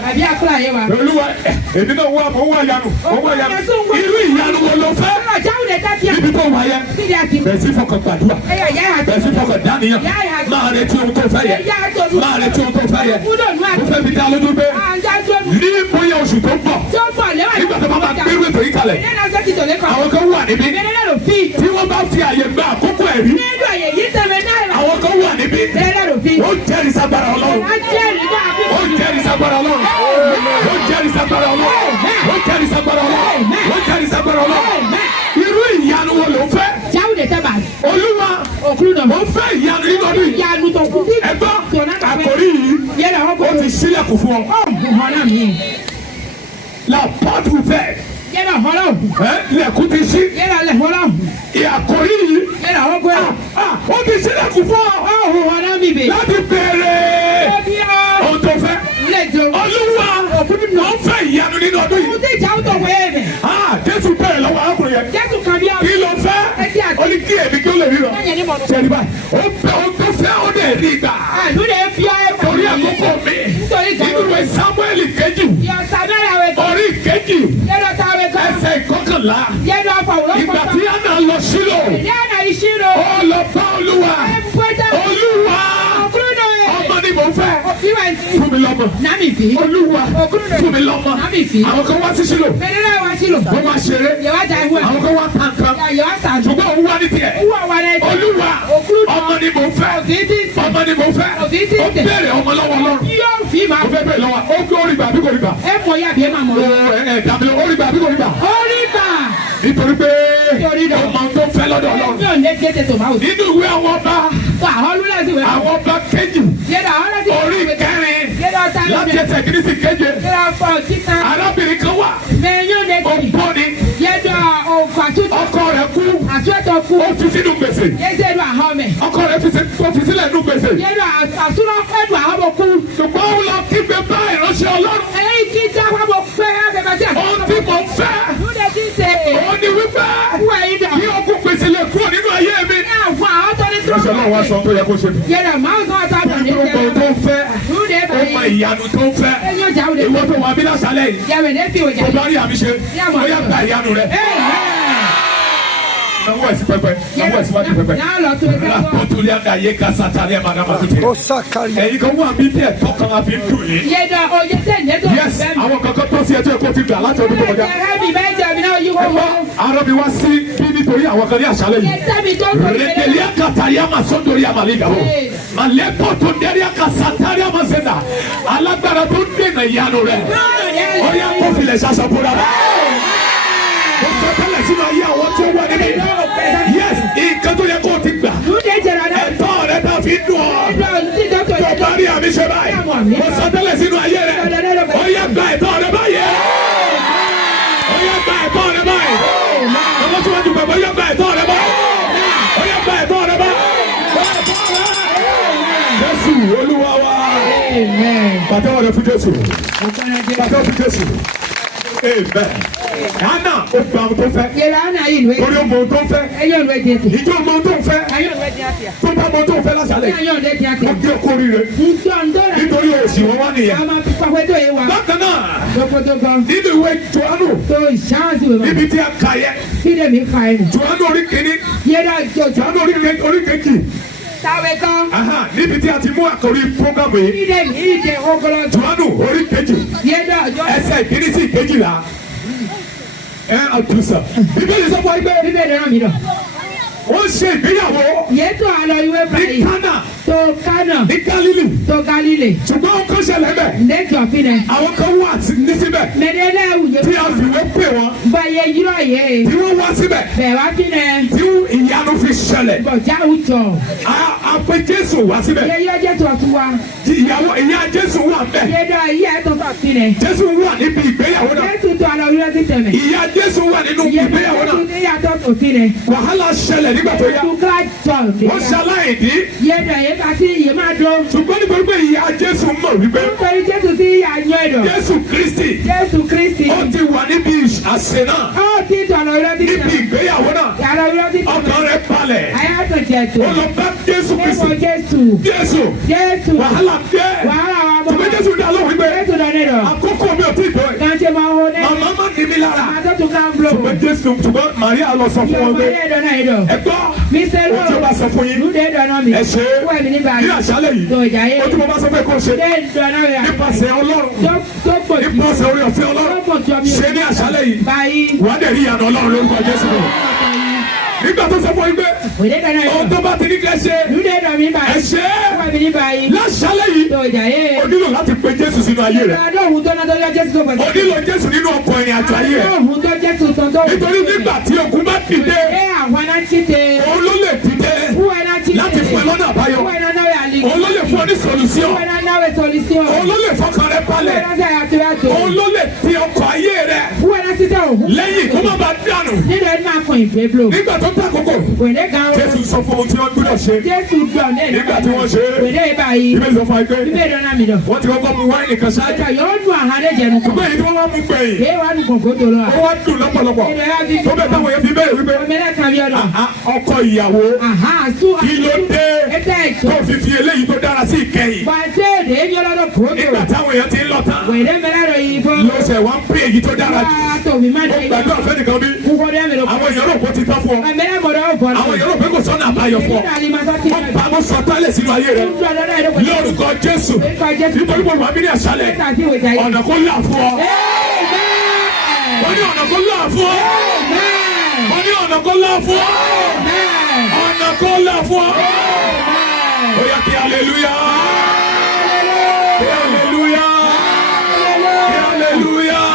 Olúwa èmi náà wá mo wá ìyanu. Irú ìyanu wo ló fẹ́? Níbi tó wà yẹn, bẹ̀rẹ̀ sí fọkàn gbàdúrà. Bẹ̀rẹ̀ sí fọkàn dánìyàn. Máa retí ohun tó fẹ́ yẹ. Máa retí ohun tó fẹ́ yẹ. Mo fẹ́ fi dá lójú pé ní bóyá oṣù tó ń bọ̀. Nígbà tó máa gbé ìwé tó yí kalẹ̀. Àwọn kan wà níbí. Tí wọ́n bá fi àyè gba àkókò ẹ̀rí. Àwọn kan wà níbí. Ó jẹ́rìí sagbára Ọlọ́run. Ó jẹ́rìí sagbára Ọlọ́run. Ó jẹ́rìí sagbára Ọlọ́run. Ó jẹ́rìí sagbára Ọlọ́run. Ó jẹ́rìí sagbára Ọlọ́run. Irú ìyanu wo ló fẹ́? Olúwa mo fẹ́ ìyanu nínú ọdún yìí. Ẹgbọ́n àkòrí yìí ó ti sílẹ̀kùn fún ọ. La porte ouverte. Lẹ̀kùn ti ṣí. Àkòrí yìí ó ti sílẹ̀kùn fún ọ. Láti bẹ̀rẹ̀ ohun tó fẹ́. Olúwa mo fẹ́ ìyanu nínú ọdún yìí. Jésù bẹ̀rẹ̀ lọ́wọ́ arákùnrin yẹn. Kí ló fẹ́? Ṣé ní báyìí? Ó bẹ ohun tó fẹ́ ó dẹ̀ rí gbà. Torí àkókò mi. Nínú ìwé Sámúẹ́lì kejì. Orí kejì. Ẹsẹ̀ ìkọkànlá. Ìgbà tí Hánà lọ Ṣílò. Ó lọ bá Olúwa. Olúwa. Ọmọ ni mo fẹ́. Fún mi lọ́mọ. Olúwa. Fún mi lọ́mọ. Àwọn kan wá sí Ṣílò. Wọ́n máa ṣeré. Àwọn kan wá kankan. Ṣùgbọ́n òun wá ní tiẹ̀. Olúwa. Ọmọ ni mo fẹ́. Ọmọ ni mo fẹ́. Ó bẹ̀rẹ̀ ọmọ lọ́wọ́ Ọlọ́run. Ó fẹ́ bẹ̀rẹ̀ lọ́wọ́. Ó gbé orí gbà bí kò rí gbà. Dàbí orí gbà bí kò rí gbà. Nítorí pé ọmọ tó fẹ́ lọ́dọ̀ Ọlọ́run. Nínú ìwé àwọn ọba. Àwọn ọba kejì. Orí kẹrin. Láti ẹsẹ̀ kìíní sí keje. Arábìnrin kan wà. Ògbóni. Ọkọ rẹ̀ kú. Ó fi sínú gbèsè. Ọkọ rẹ̀ fi sílẹ̀ nínú gbèsè. Ṣùgbọ́n ó lọ kígbe bá ìránṣẹ́ Ọlọ́run. Ohun tí mo fẹ́. Ó ní wípé kí ọkùn gbèsè lè kúrò nínú ayé mi. Ìránṣẹ́ Ọlọ́run wá sọ pé yẹ kó ṣe. Gbogbo tó fẹ́. Ó mọ ìyanu tó fẹ́. Ìwọ tó wà bí lásàlẹ̀ yìí. Kò bá rí àmì ṣe. Ó yá gba ìyanu rẹ̀. Nawo esi pẹpẹ. Nawo esi wájú pẹpẹ. Rapọtuli anda ye ka satani ẹ ma na ma tuntun. Ẹyin kan wà mí bí ẹ̀tọ́ kan a fi ń dùn yín. Yes, àwọn kankan tó sí ẹjọ́ ẹ̀kọ́ ti gbà láti ọdún tó kọjá. Arọ mi wá sí bí nítorí àwọn kan ní àṣálẹ́ yìí. Rẹ̀kẹ̀lì akatari ama sọ́dọ̀rí ama lè gàwọ́. Màlẹ́kọ̀ tó dẹ́rí aka satani ama sẹ́dà. Alágbára tó dènà ìyanu rẹ̀. Ó yá kó filẹ̀ ṣaṣọ bóra. Ó sọ tẹ́lẹ̀ sínú ayé àwọn tó wà níbí. Yes, nǹkan tó yẹ kó o ti gbà. Ẹ̀tọ́ rẹ̀ ta fi dùn ọ́. Tó bá rí àmì ṣe báyìí. Ó sọ tẹ́lẹ̀ sínú ayé rẹ̀. Ó yá gba ẹ̀tọ́ rẹ̀ báyìí. Ó yá gba ẹ̀tọ́ rẹ̀ báyìí. Ọmọ tí wọ́n ti gbàgbọ́ yá gba ẹ̀tọ́ rẹ̀ báyìí. Ó yá gba ẹ̀tọ́ rẹ̀ báyìí. Jésù Olúwa wa. Pàtẹ́wọ̀ rẹ̀ fún Jésù. Pàtẹ́wọ̀ fún Jésù. Amen. Hánà ó gba ohun tó fẹ́. Orí ọmọ ohun tó fẹ́. Ìjọ ọmọ ohun tó fẹ́. Tó bá ọmọ ohun tó fẹ́ lásàlẹ̀. Ó gbé ọkọ oríire. Nítorí òsì wọn wá nìyẹn. Bákan náà, nínú ìwé Jòhánù. Níbi tí a kà yẹ. Jòhánù orí kìíní. Jòhánù orí kejì. Níbi tí a ti mú àkòrí programu yìí. Jòhánù orí kejì. Ẹsẹ̀ ìkíní sí ìkejìlá. Àtúnṣe. Bíbélì sọ fún ẹgbẹ́. Ó ṣe ìgbéyàwó. Ní Kánà. Ní Gálílì. Ṣùgbọ́n ó kọ́ ṣẹlẹ̀ bẹ̀. Àwọn kan wà ní síbẹ̀. Tí a fìwé pè wọ́n. Tí wọ́n wá síbẹ̀. Tí ìyanu fi ṣẹlẹ̀. A pe Jésù wá síbẹ̀. Ìyá Jésù wà bẹ̀. Jésù wà níbi ìgbéyàwó náà. Ìyá Jésù wà nínú ìgbéyàwó náà. Wàhálà ṣẹlẹ̀ nígbà tó yá. Ó ṣaláìdí. Ṣùgbọ́n nítorí pé ìyá Jésù mọ̀ wípé. Jésù Kristi. Ó ti wà níbi àsè náà. Níbi ìgbéyàwó náà. Ọkàn rẹ̀ balẹ̀. Ó lọ bá Jésù Kristi. Jésù. Wàhálà dé. Ṣùgbọ́n Jésù dá lóhùn wípé. Àkókò mi ò tí ì tó ẹ̀. Màmá má ní mi lára. Ṣùgbọ́n Jésù Màríà lọ sọ fún wọn pé. Ẹ gbọ́. Ó tí ó bá sọ fún yín. Ẹ ṣe é. Ní àṣálẹ̀ yìí. Ó tí mo bá sọ fẹ́ kó ṣe. Nípasẹ̀ Ọlọ́run. Nípasẹ̀ orí ọ̀fẹ́ Ọlọ́run. Ṣe ní àṣálẹ̀ yìí. Wà á dẹ̀ rí ìyànà Ọlọ́run lórúkọ Jésù. Nígbà tó sọ fún yín pé. Ohun tó bá ti ní kẹ́ ṣe. Ẹ ṣe é. Láṣálẹ̀ yìí. O nílò láti pe Jésù sínú ayé rẹ̀. O nílò Jésù nínú ọkọ̀ ìrìn àjò ayé rẹ̀. Nítorí nígbà tí ogun bá dìde. Òun ló lè dìde. Láti fún ẹ lọ́nà àbáyọ. Òun ló lè fún ọ ní solution. Òun ló lè fọkàn rẹ balẹ̀. Òun ló lè ti ọkọ̀ ayé rẹ. Lẹ́yìn kó má bàa dànù. Nígbà tó bá kókó. Jésù sọ fún ohun tí wọ́n gbọ́dọ̀ ṣe. Nígbà tí wọ́n ṣe. yìí. Ibẹ̀ sọ fún ẹ pé Ibẹ̀ dọ́nà mi lọ. wọ́n ti kọ́kọ́ mu wáìnì kan ṣáájú. Ọjọ́ yóò dùn àhádé jẹnu kan. Ṣùgbọ́n èyí tí wọ́n wá mú gbẹ̀yìn. Èyí wà nù kòkó tó lọ. Ó wá dùn lọ́pọ̀lọpọ̀. Tó bẹ̀ táwọn yẹn fi bẹ́ẹ̀ wípé. Ọmọdé kan bí ọdọ. Ọkọ ìyàwó. Kí ló dé tó fi fi eléyìí tó dára sí ìkẹyìn. Pàṣẹ èdè èmi ọlọ́dọ̀ kòkó. Nígbà táwọn èèyàn ti ń lọ tán. Wẹ̀dẹ́ mẹ́lẹ́ rẹ̀ yìí fún. Ló ṣe wá ń pè èyí tó dára jù. Ó gbàdúrà fẹ́ nìkan bí. Àwọn èèyàn rò kó ti tán fún ọ. Àwọn èèyàn rò pé kò sọ́nà àbáyọ fún ọ. Wọ́n pa àwọn sọtẹ́lẹ̀ sínú ayé rẹ. Lórúkọ Jésù. Nítorí mo wà mí ní àṣálẹ̀. Ọ̀nà kó là fún ọ. Wọ́n ní ọ̀nà kó là fún ọ. Wọ́n ní ọ̀nà kó là fún ọ. Ọ̀nà kó là fún ọ. Ó yá kí hallelujah. Kí hallelujah. Kí hallelujah.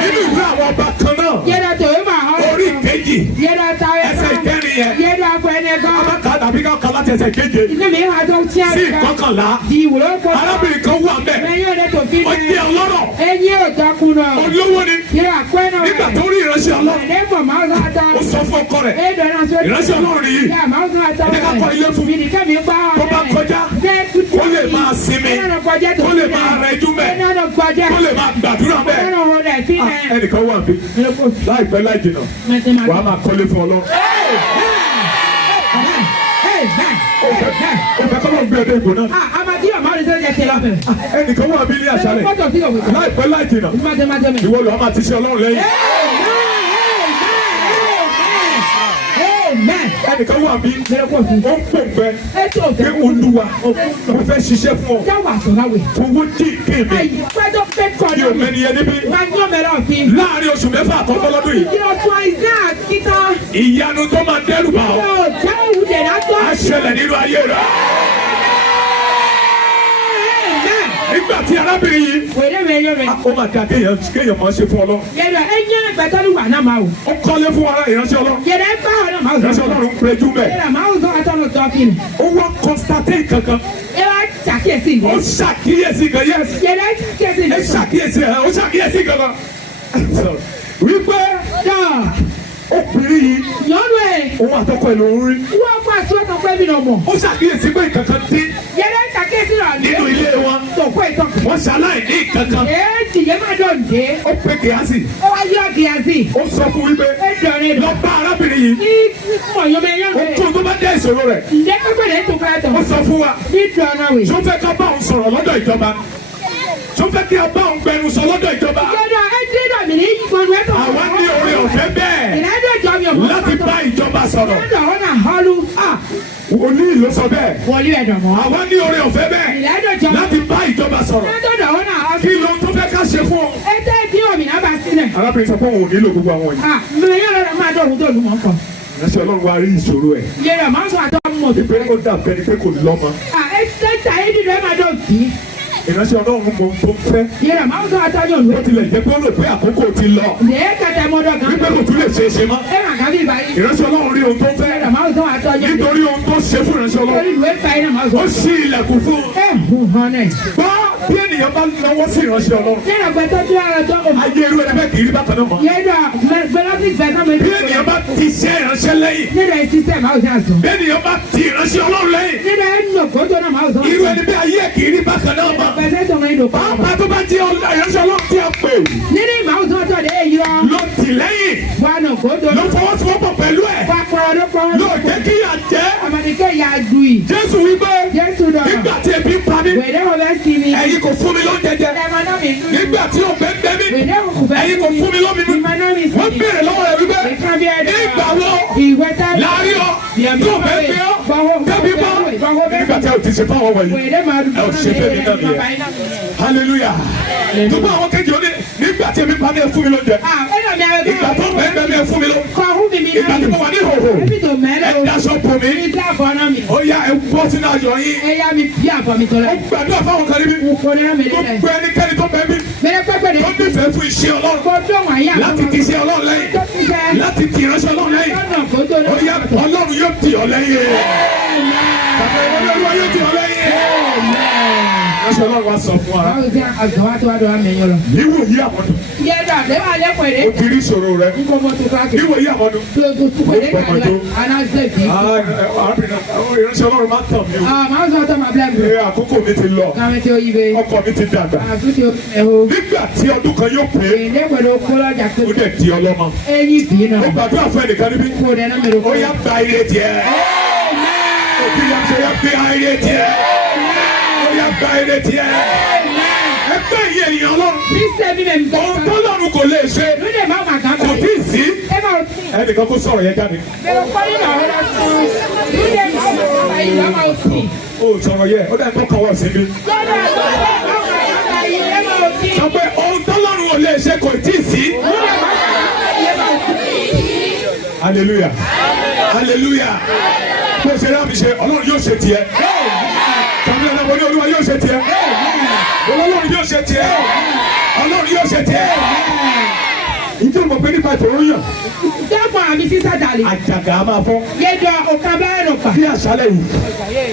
Nínú ìwé àwọn ọba kan náà. Orí ìkejì. Ẹsẹ̀ ìkẹrin yẹn. Ọba kan tàbí ká kọ́ láti ẹsẹ̀ keje. Sí ìkọkànlá. Arábìnrin kan wà mẹ́. Ó jẹ́ ọlọ́rọ̀. Olówó ni. Nígbà tó rí ìránṣẹ́ Ọlọ́run. Ó sọ fún ọkọ rẹ̀. Ìránṣẹ́ Ọlọ́run yìí. Ẹ̀jẹ̀ ká kọ́ ilé fún mi. Tó bá kọjá. Kó lè máa sinmi. Kó lè máa rẹjú mẹ́. Kó lè máa gbàdúrà mẹ́. Ẹnìkan wà bí. Láìpẹ́ láì jìnnà. Wàá máa kọ́lé fún Ọlọ́run. Ó fẹ́ kọ́ ló ń gbé ẹdẹ ìbò náà. Ẹnìkan wà bí ilé àṣálẹ̀. Láìpẹ́ láì jìnnà. Ìwọ lọ́ọ́ máa ti ṣe Ọlọ́run lẹ́yìn. Ẹnìkan wà bí ó ń pò ń bẹ pé Olúwa mo fẹ́ ṣiṣẹ́ fún ọ. Owó dì kí mi. Kí o mẹ́ni yẹn níbí. Láàárín oṣù mẹ́fà àkọ́kọ́ lọ́dún yìí. Ìyanu tó máa dẹ́rù bá ọ. Á ṣẹlẹ̀ nínú ayé rẹ. Nígbà tí arábìnrin yìí. Ó máa da kéèyàn máa ṣe fún Ọlọ́run. Ó kọ́lé fún ara ìránṣẹ́ Ọlọ́run. Ìránṣẹ́ Ọlọ́run ń pẹ́jú bẹ́ẹ̀. Ó wá constatate kankan. Ó ṣàkíyèsí kan yẹ́sì. Ó ṣàkíyèsí kankan. Wípé obìnrin yìí. Òun àtọkọ ẹ̀ ló ń rí. Ó ṣàkíyèsí pé kankan dín. Nínú ilé wọn. Wọ́n ṣaláì ní kankan. Ó pe Gíásì. Ó sọ fún wípé. Lọ bá arábìnrin yìí. Ó kó tó bá dé ìṣòro rẹ̀. Ó sọ fún wa. Ṣé ó fẹ́ ká bá òun sọ̀rọ̀ lọ́dọ̀ ìjọba? Ṣé ó fẹ́ kí a bá òun gbẹnu sọ lọ́dọ̀ ìjọba? Àwa ní oore ọ̀fẹ́ bẹ́ẹ̀ láti bá ìjọba sọ̀rọ̀. Wòlíì ló sọ bẹ́ẹ̀. Àwa ní oore ọ̀fẹ́ bẹ́ẹ̀ láti bá ìjọba sọ̀rọ̀. Kí ló tó fẹ́ ká ṣe fún ọ? Arábìnrin sọ pé òun ò nílò gbogbo àwọn yìí. Ìránṣẹ́ Ọlọ́run wa rí ìṣòro ẹ̀. Ìpè ó dàbẹ́ ni pé kò lọ́mọ. Ìránṣẹ́ Ọlọ́run mọ tó fẹ́. Ó tilẹ̀ jẹ́ pé ó rò pé àkókò ti lọ. Wípé kò tún lè ṣe é ṣe mọ́. Ìránṣẹ́ Ọlọ́run rí ohun tó fẹ́. Nítorí ohun tó ṣe fún ìránṣẹ́ Ọlọ́run. Ó ṣí ilẹ̀kùn fún un. Gbọ́ bí ènìyàn bá lọ́wọ́ sí ìránṣẹ́ Ọlọ́run. Ayé irú ẹni bẹ́ẹ̀ kì í rí bákan náà mọ́. Bí ènìyàn bá ti ṣe ìránṣẹ́ lẹ́yìn. Bí ènìyàn bá ti ìránṣẹ́ Ọlọ́run lẹ́yìn. Irú ẹni bẹ́ẹ̀ ayé kì í rí bákan náà mọ́. Pàápàá tó bá jẹ́ ìránṣẹ́ Ọlọ́run tí a pè. Lọ tì lẹ́yìn. Lọ fọwọ́sowọ́pọ̀ pẹ̀lú ẹ̀. Lọ jẹ́ kí ìyà jẹ́. Jésù wípé nígbà tí ebi ń pa mí. Ẹ̀yin kò fún mi lóúnjẹ jẹ. Nígbà tí òǹgbẹ ń gbẹ mí. Ẹ̀yin kò fún mi lómi mu. Wọ́n béèrè lọ́wọ́ rẹ̀ wípé nígbà wo láàárín ọ tó bẹ́ẹ̀ gbé ọ tẹ́bí bọ́. Nígbà tí a ò ti ṣe fáwọn wọ̀nyí. Ẹ ò ṣe fẹ́ mi náà nìyẹn. Hallelujah. Gbogbo àwọn kejì ó ní nígbà tí ebi pa mí ẹ fún mi lóúnjẹ. Ìgbà tó bẹ́ẹ̀ gbẹ mí ẹ fún mi lọ. Ìgbà tí mo wà ní ìhòòhò. Ẹ daṣọ bò mí. Ó yá ẹ bọ́ sínú ayọ̀ yín. Ó gbàdúrà fáwọn kan níbí. Gbogbo ẹnikẹ́ni tó bẹ́ẹ̀ bí. Tó nífẹ̀ẹ́ fún iṣẹ́ Ọlọ́run. Láti ti iṣẹ́ Ọlọ́run lẹ́yìn. Láti ti ìránṣẹ́ Ọlọ́run lẹ́yìn. Ó yá Ọlọ́run yóò tì ọ́ lẹ́yìn. Bàbá Olúwa yóò tì ọ́ lẹ́yìn. Ìránṣẹ́ Ọlọ́run wa sọ fún wa. Níwò yí àwọn tó. O ti rí ìṣòro rẹ. Níwò yí àwọn ọdún. Ìránṣẹ́ Ọlọ́run máa ń tàn mí o. Àkókò mi ti lọ. Ọkọ mi ti dàgbà. Nígbà tí ọdún kan yóò pé. Ó dẹ̀ di ọlọ́mọ. Ó gbàdúrà fún ẹnìkan níbí. Ó yá gba ire tiẹ̀. Òkè yà sọ yá gbé ire tiẹ̀. Ó yá gba ire tiẹ̀. Ẹgbẹ́ iye ènìyàn Ọlọ́run. Ohun tó lọ́run kò lè ṣe. Kò tí ì sí. Ẹnìkan kó sọ̀rọ̀ yẹn jáde. O sọ̀rọ̀ yẹ, ó dẹ̀ tó kàn wọ̀ síbi. Sọ pé ohun tó lọ́run ò lè ṣe kò tí ì sí. Hallelujah. Hallelujah. Bó ṣe rá mi ṣe, Ọlọ́run yóò ṣe tiẹ̀. Sọ̀rọ̀ yẹn náà wọlé Olúwa yóò ṣe tiẹ̀. Ọlọ́run yóò ṣe tiẹ̀. Ọlọ́run yóò ṣe tiẹ̀. Ìjọba mọ̀ pé nípa ìfòròyàn. Dẹ́kun àmì sísá dàlí. Àjàgà á máa fọ́. Yéjọ òkà bẹ́ẹ̀ nù pa. Bí àṣálẹ̀ yìí,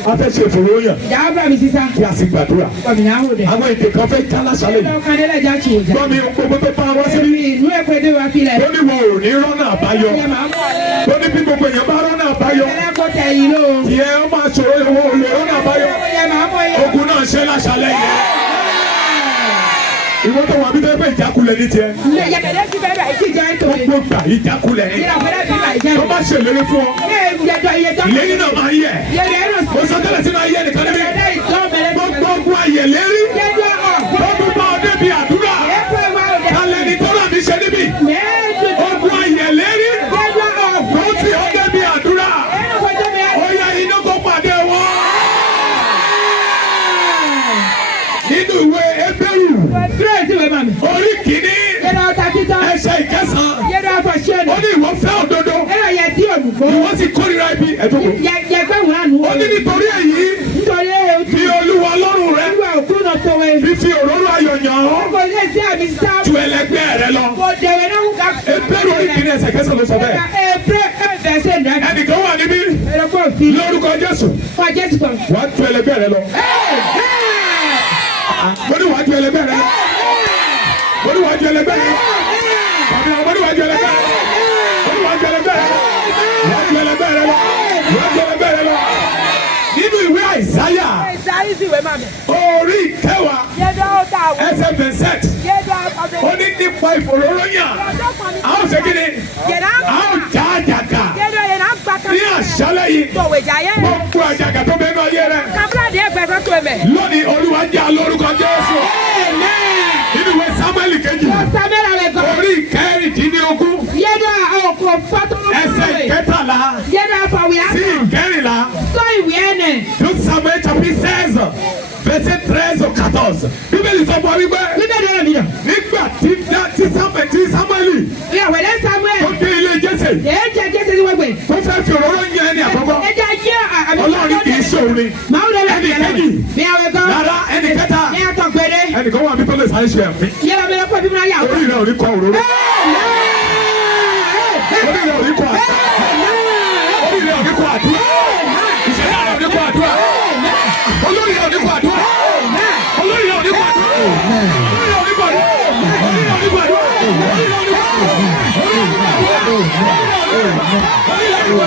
a fẹ́ ṣe ìfòròyàn. Ìjàmbá mi sísá. Kí a sì gbàdúrà. Kọ̀mìnà áhùn dẹ̀. Àwọn èdè kan fẹ́ já láṣálẹ̀ yìí. Ọkàn délẹ̀ já tù ọjà. Gbọ́ mi gbogbo tó pa wá síbí. Inú ẹ̀kọ́ ẹ̀dẹ̀ wa fi lẹ̀. Ó ní wọn ò ní rọ́nà àbáyọ. Ó ní bí gbogbo èèyàn bá rọ́nà àbáyọ. Ẹlẹ́kọ̀ọ́ tẹ̀ yìí ló. Ìyẹn ó máa ṣòro ìwọ ò lè rọ́nà àbáyọ. Ogun náà ṣe láṣálẹ̀ yìí. Ìwọ tó wà bí tó fẹ́ ìjákulẹ̀ ní tiẹ̀. Gbogbo gbà ìjákulẹ̀ ní. Tó bá ṣèlérí fún ọ. Ìlérí náà máa yẹ. Mo sọ tẹ́lẹ̀ sí máa yẹ nìkan níbi. Gbogbo ayẹ lérí. Gbogbo bá ọdẹ bíi àdúrà. Kálẹ̀ ní tó rà mí ṣe níbí. Gbogbo ayẹ lérí. Gbogbo tí ọdẹ bíi àdúrà. Ó yẹ iná kó pàdé wọn. Nínú ìwé Hébérù. Orí kìíní. Ẹsẹ̀ ìkẹsàn-án. Ó ní ìwọ fẹ́ òdodo. Ìwọ sì kórìíra ibi ẹ̀dógún. Ó ní nítorí èyí. Fi Olúwa Ọlọ́run rẹ. Fífi òróró ayọ̀ yàn ọ́. Ju ẹlẹgbẹ́ rẹ lọ. Hébérù orí kìíní ẹsẹ̀ ìkẹsàn-án ló sọ bẹ́ẹ̀. Ẹnìkan wà níbí. Lórúkọ Jésù. Wàá ju ẹlẹgbẹ́ rẹ lọ. Mo ní wàá ju ẹlẹgbẹ́ rẹ lọ. Mo ní wàá ju ẹlẹgbẹ́ rẹ lọ. Mo ní wàá ju ẹlẹgbẹ́ rẹ lọ. Mo ní wàá ju ẹlẹgbẹ́ rẹ lọ. Wàá ju ẹlẹgbẹ́ rẹ lọ. Wàá ju ẹlẹgbẹ́ rẹ lọ. Nínú ìwé Àìsáyà. Orí ìkẹwàá. Ẹsẹ̀ Vincent. Ó ní nípa ìfòróróyàn. A ó ṣe kí ni? A ó já àjàgà. Ní àṣálẹ́ yìí. Gbogbo àjàgà tó bẹ́ẹ̀ náà yé rẹ̀. Lónìí Olúwa jà lórúkọ Jésù. Nínú ìwé Sámúẹ́lì kejì. Orí ìkẹrìndínlógún. Ẹsẹ̀ ìkẹtàlá. Sí ìkẹrìnlá. Tout Samuel chapitre 16. Verset 13 au 14. Bíbélì sọ fún wa wípé. Nígbà tí Sámúẹ́lì. Tó dé ilé Jésè. Tó fẹ́ fi òróró yẹn ní àkọ́kọ́. Ọlọ́run kì í ṣòro ni. Ẹnì kejì. Rárá ẹnì kẹta. Ẹnì kan wà bí tó lè sáré ṣe ẹ̀mí. Orí rẹ̀ ò ní kọ òróró. Orí rẹ̀ ò ní kọ àdúrà. Orí rẹ̀ ò ní kọ àdúrà. Ìṣẹ̀lẹ̀ rẹ̀ ò ní kọ àdúrà. Olórí rẹ̀ ò ní kọ àdúrà. Olórí rẹ̀ ò ní kọ àdúrà. Olórí rẹ̀ ò ní kọ àdúrà. Olórí rẹ̀ ò ní kọ àdúrà. Olórí rẹ̀ ò ní kọ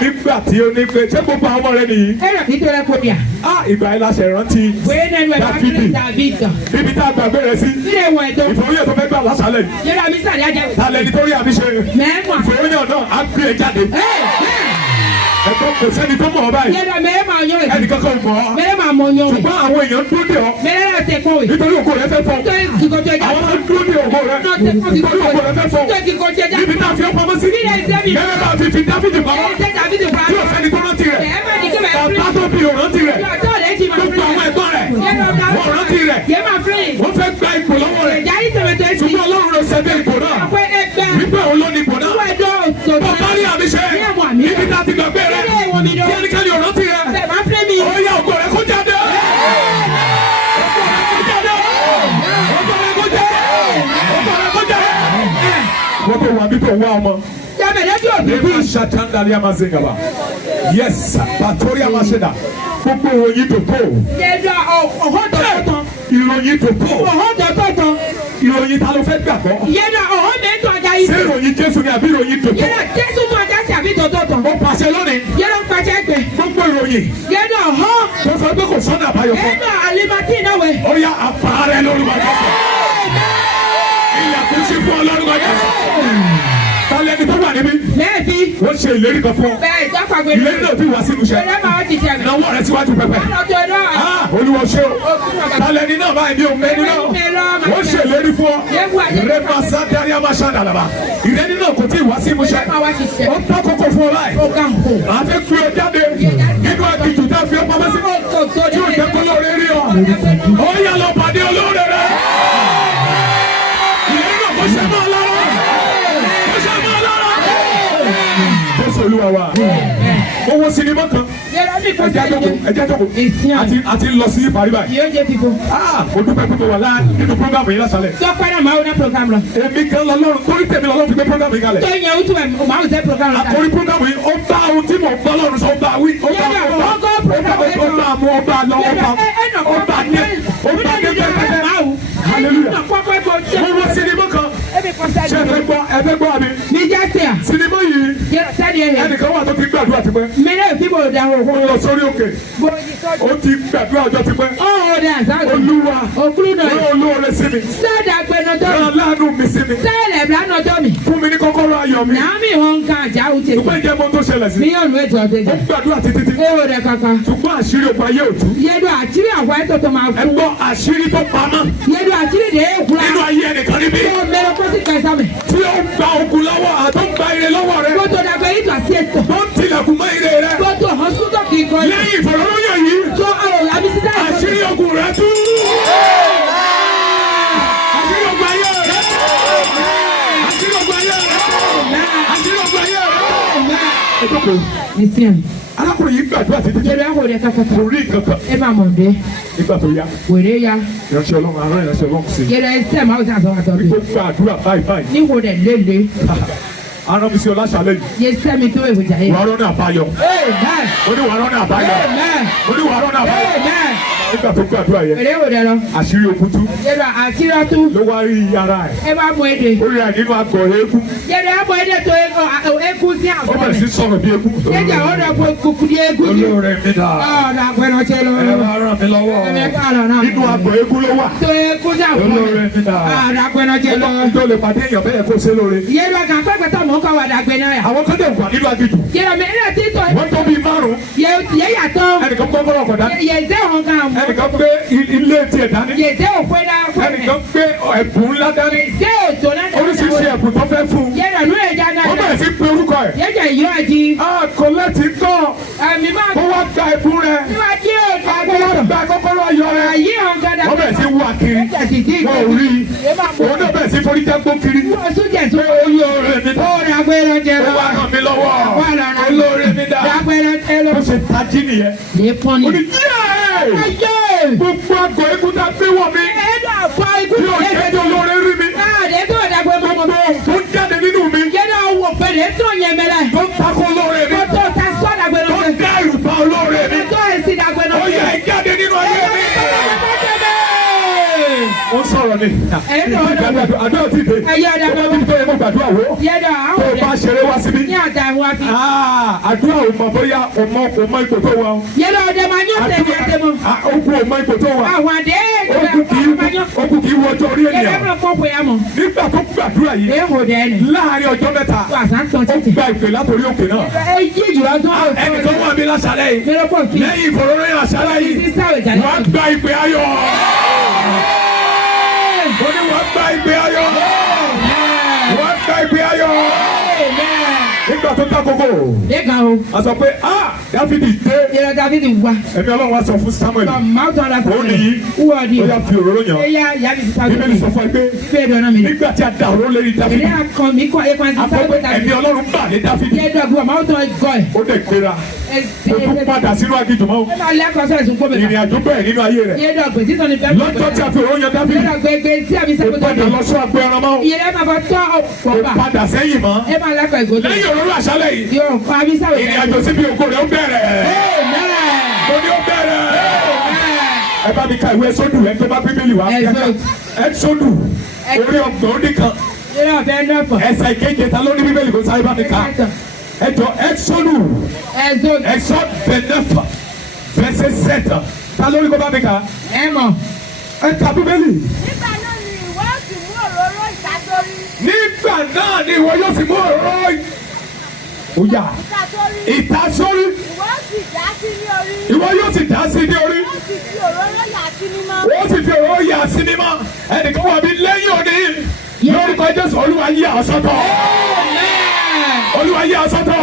nígbà tí ó ní pé ṣé gbogbo àwọn ọmọ rẹ nìyí. Ìgbà yẹn la ṣe rántí Dáfídì. Bíbí tá a gbàgbé rẹ sí. Ìfòròyìn tó fẹ́ gbà lásàlẹ̀ yìí. Tàlẹ́ nítorí àmì ṣe. Ìfòròyìn náà á gbé e jáde. Ẹ̀kọ́ kò sẹ́ni tó mọ̀ ọ́ báyìí. Ẹnì kankan mọ̀ ọ́. Ṣùgbọ́n àwọn èèyàn dúró dè ọ́. Nítorí ògo rẹ fẹ́ fọ́. Àwọn tó dúró dè ògo rẹ. Nítorí ògo rẹ fẹ́ fọ́. Níbi tá a fi ọ́ pamọ́ sí. Gẹ́gẹ́ bá a fi Dáfídì pamọ́. Tí o sẹ́ni tó rántí rẹ̀. Bàbá tó bí o rántí rẹ̀. Gbogbo àwọn ẹ̀gbọ́n rẹ̀. Wọ́n rántí rẹ̀. Wọ́n fẹ́ gba ipò lọ́wọ́ rẹ̀. Ṣùgbọ́n Ọlọ́run ló ṣẹ̀dá ipò náà. Wípé òun ló ní ipò náà. Bàbá rí àmì ṣe. Níbi tá a ti gbàgbé rẹ̀. Tí ẹnikẹ́ni ò rántí rẹ̀. Ó yá ògo rẹ̀ kó jáde. Wọ́n tó wà bí tó wá ọmọ. Yes, Batoria Masheda. Gbogbo ìròyìn tó tó. Ìròyìn tó tó. Ìròyìn ta ló fẹ́ gbàgbọ́. Ṣé ìròyìn Jésù ni àbí ìròyìn tó tó? Mo pàṣẹ lónìí. Gbogbo ìròyìn. Tó sọ pé kò sọ́nà àbáyọ fún. Ó yá àpárẹ̀ lórúkọ Jésù. Ilẹ̀kùn sí fún Ọlọ́run Jésù. Tálẹ̀ ní tó wà níbí. Wọ́n ṣe ìlérí kan fún ọ. Ìlérí náà ti wá sí ìmúṣẹ. Ìnáwó rẹ síwájú pẹpẹ. Olúwa ṣe o. Tálẹ̀ ní náà báyìí ní òun mẹ́ni náà. Wọ́n ṣe ìlérí fún ọ. Ìrẹ́pà sátẹ́rì àmàṣà dàlàbà. Ìlérí náà kò tí ì wá sí ìmúṣẹ. Ó tọ́ kókó fún ọ báyìí. Àti pé o jáde nínú àbíjù tá a fi ọ pamọ́ sí. Tí o jẹ́ kó lóore rí ọ. Ó yá lọ pàdé olóore rẹ. Ìlérí náà kò ṣe mọ́ ọ lára. Olúwa wa. Owó sinimá kan. Ẹjẹ́ jókòó. Àti lọ sí Paris báyìí. O dúpẹ́ pípé wà láà nínú programu yìí lásàlẹ̀. Èmi gan lọ́lọ́run torí tèmi lọ́lọ́run fi gbé programu yìí kalẹ̀. Àkórí programu yìí ó bá ohun tí mò ń bọ́ lọ́run sọ ó bá wí. Ó bá mú ó bá lọ ó bá dé pẹ́pẹ́. Hallelujah. Owó sinimá kan. Ṣé ẹ fẹ́ gbọ́ àmì? Sinimá yìí. Ẹnìkan wà tó ti gbàdúrà ti pẹ́. Ó lọ sórí òkè. Ó ti gbàdúrà ọjọ́ ti pẹ́. Olúwa olóore sí mi. Rán láàánú mi sí mi. Fún mi ní kọ́kọ́rọ́ ayọ̀ mi. Ṣùgbọ́n ìjẹ́ mọ́ tó ṣẹlẹ̀ sí. Ó gbàdúrà títí. Ṣùgbọ́n àṣírí òkú ayé òtún. Ẹ gbọ́ àṣírí tó pamọ́. Nínú ayé ẹnìkan níbí. Tí ó gba ogun lọ́wọ́ àtó gba ire lọ́wọ́ rẹ̀. Tó ń tilẹ̀kùn mọ́ ire rẹ̀. Lẹ́yìn ìfọ̀rọ̀lóyè yìí. Àṣírí ogun rẹ̀ tú. Àṣírí ogun ayé rẹ̀. Àṣírí ogun ayé rẹ̀. Àṣírí ogun ayé rẹ̀. Ẹ jókòó. Alákùnrin yìí gbàdúrà títí. Kò rí nǹkan. Nígbà tó yá. Ìránṣẹ́ Ọlọ́run arán ìránṣẹ́ Ọlọ́run sí. Gbogbo gbàdúrà báyìí. Arán mi sí ọlásàlẹ̀ yìí. Wà á rọ́nà àbáyọ. Ó ní wà á rọ́nà àbáyọ. Ó ní wà á rọ́nà àbáyọ. Nígbà tó gbàdúrà yẹn. Àṣírí ogun tú. Ló wá rí ara ẹ̀. Ó rí ẹ̀ nínú àgọ̀ eégún. Ó bẹ̀rẹ̀ sí sọ̀rọ̀ bí eégún. Olóore mi dà. Ẹ máa ràn mí lọ́wọ́. Nínú àgọ̀ eégún ló wà. Olóore mi dà. Ọlọ́run tó lè pàdé èèyàn bẹ́ẹ̀ kó ṣe lóore. Àwọn kan dẹ̀ wà nínú aginjù. Wọ́n tó bíi márùn-ún. Ẹnìkan gbọ́ bọ́rọ̀ kọ̀dá. Ẹnìkan gbé ilé tiẹ̀ dání. Ẹnìkan gbé ẹ̀bùn ńlá dání. Oríṣiríṣi ẹ̀bùn tó fẹ́ fún un. Ó bẹ̀rẹ̀ sí pé orúkọ ẹ̀. Kọ̀lẹ́tì kọ́. Kó wá gba ẹ̀bùn rẹ̀. Kó wá gba kọ́kọ́rọ́ ayọ̀ rẹ̀. Ó bẹ̀rẹ̀ sí wá kiri. Wọ́n ò rí. Òun náà bẹ̀rẹ̀ sí forí jágbó kiri. Olóore mi dà. Ó wá ràn mí lọ́wọ́. Olóore mi dà. Ó ṣe tají nìyẹn. Ó ní yéé. Gbogbo àgọ́ ikú tá a gbé wọ̀ mí. Bí o jẹ́ jọ lóore rí mi. Gbogbo tó ń jáde nínú mi. Tó ń takò lóore mi. Tó ń dá ìrùbá olóore mi. Ó yẹ jáde nínú ayé mi. Ó sọ̀rọ̀ ni. Àdúrà ti dé. Ọmọ bíbí tó yẹ kó gbàdúrà wo. Tó o bá ṣeré wá síbí. Àdúrà ò mọ̀ bóyá ọmọ ipò tó wà. Ogun ọmọ ipò tó wà. Ogun kì í wọ ọjọ́ orí ènìyàn. Nígbà tó gbàdúrà yìí. Láàárín ọjọ́ mẹ́ta. Ó gba ìpè látòrí òkè náà. Ẹnìkan wà mí láṣálẹ̀ yìí. Lẹ́yìn ìfòróròyìn àṣálẹ̀ yìí. Wọ́n gba ìpè ayọ̀. Ó ní wọ́n gba ìpè ayọ̀. Wọ́n gba ìpè ayọ̀. nígbà tó tá kókó. Lẹ́gàn o. A sọ pé Dáfídì dé. Yẹ́rọ Dáfídì wá. Ẹ̀mí Ọlọ́run wá sọ fún Samuel. Máa tọ́ ara Ó nìyí. Wúwọ́ di. Ó yá fi òróró yàn. Ẹ̀yà ìyá mi ti sá Bíbélì sọ fún ẹ pé. Bíbélì ọ̀nà mi. Nígbà tí a da òróró lérí Dáfídì. Èdè àkàn mi kọ́ ẹ̀kọ́ ẹ̀sìn sáré Àpapọ̀ ẹ̀mí Ọlọ́run bà ní Dáfídì. Yẹ́dọ̀ àbúrò máa tọ́ ẹ̀gọ́ ẹ̀. Ó dẹ̀ gbéra. Ó tún padà sínú aginjù mọ́. Ẹ máa lẹ́kọ̀ọ́ sọ̀rọ̀ ìsúnkó mi. Ìrìn àjò bẹ́ẹ̀ nínú ayé rẹ̀. Yẹ́dọ̀ àgbẹ̀ títọ́ ni bẹ́ẹ̀ Lọ́jọ́ tí a fi òróró yan Dáfídì. Yẹ́dọ̀ àgbẹ̀ gbé tí àbí Ó sẹ́kọ̀ọ́ padà lọ sún agbo ẹran mọ́. Yẹ́dọ̀ máa bọ̀ tọ́ Ó ọ̀pọ̀ padà sẹ́yìn mọ́. ẹ máa lẹ́kọ̀ọ́ ìgbòdo. Lẹ́yìn òróró àṣálẹ̀ yìí. Yóò kọ́ àbí sáwọ̀ Ìrìn àjò síbi ògo rẹ̀ ó bẹ̀rẹ̀. Mo ní ó bẹ̀rẹ̀. Ẹ bá mi ka ìwé Ẹ́sọ́dù ẹ tó bá Bíbélì wá. Ẹ́sọ́dù orí ọgbọ̀n ó nìkan. Yẹ́dọ̀ ọ̀bẹ nọ́pọ̀. Ẹsẹ̀ ìkeje ta ló ní Bíbélì kó sáré bá mi ka. Ẹ jọ Ẹ́sọ́dù. Exode 29 verset 7. Ta ló ní kó bá mi ka. Ẹ mọ̀. Ẹ ka Bíbélì. Nígbà náà ni ìwọ sì mú òróró ìtàsórí. Nígbà náà ni ìwọ yóò sì mú òróró ìyá ìtàsórí. Ìwọ sì dá sí ní orí. Ìwọ yóò sì dá sí ní orí. Ó sì fi òróró yà sí mímọ́. Ó sì fi òróró yà sí mímọ́. Ẹnìkan wà mí lẹ́yìn òní. Lórúkọ Jésù Olúwa yí àsọtọ̀. Olúwa yí àsọtọ̀.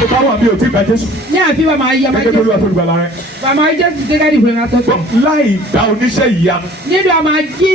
Tó bá wà mí ò tí gba Jésù. Ní àfi bá máa yí ọmọ Gẹ́gẹ́ bí Olúwa tó gbàlà rẹ̀. Bàmá Jésù dé káàdì ìwé máa tọ́tọ̀. Láì gba oníṣẹ́ ìyanu. Nínú ọmọ ají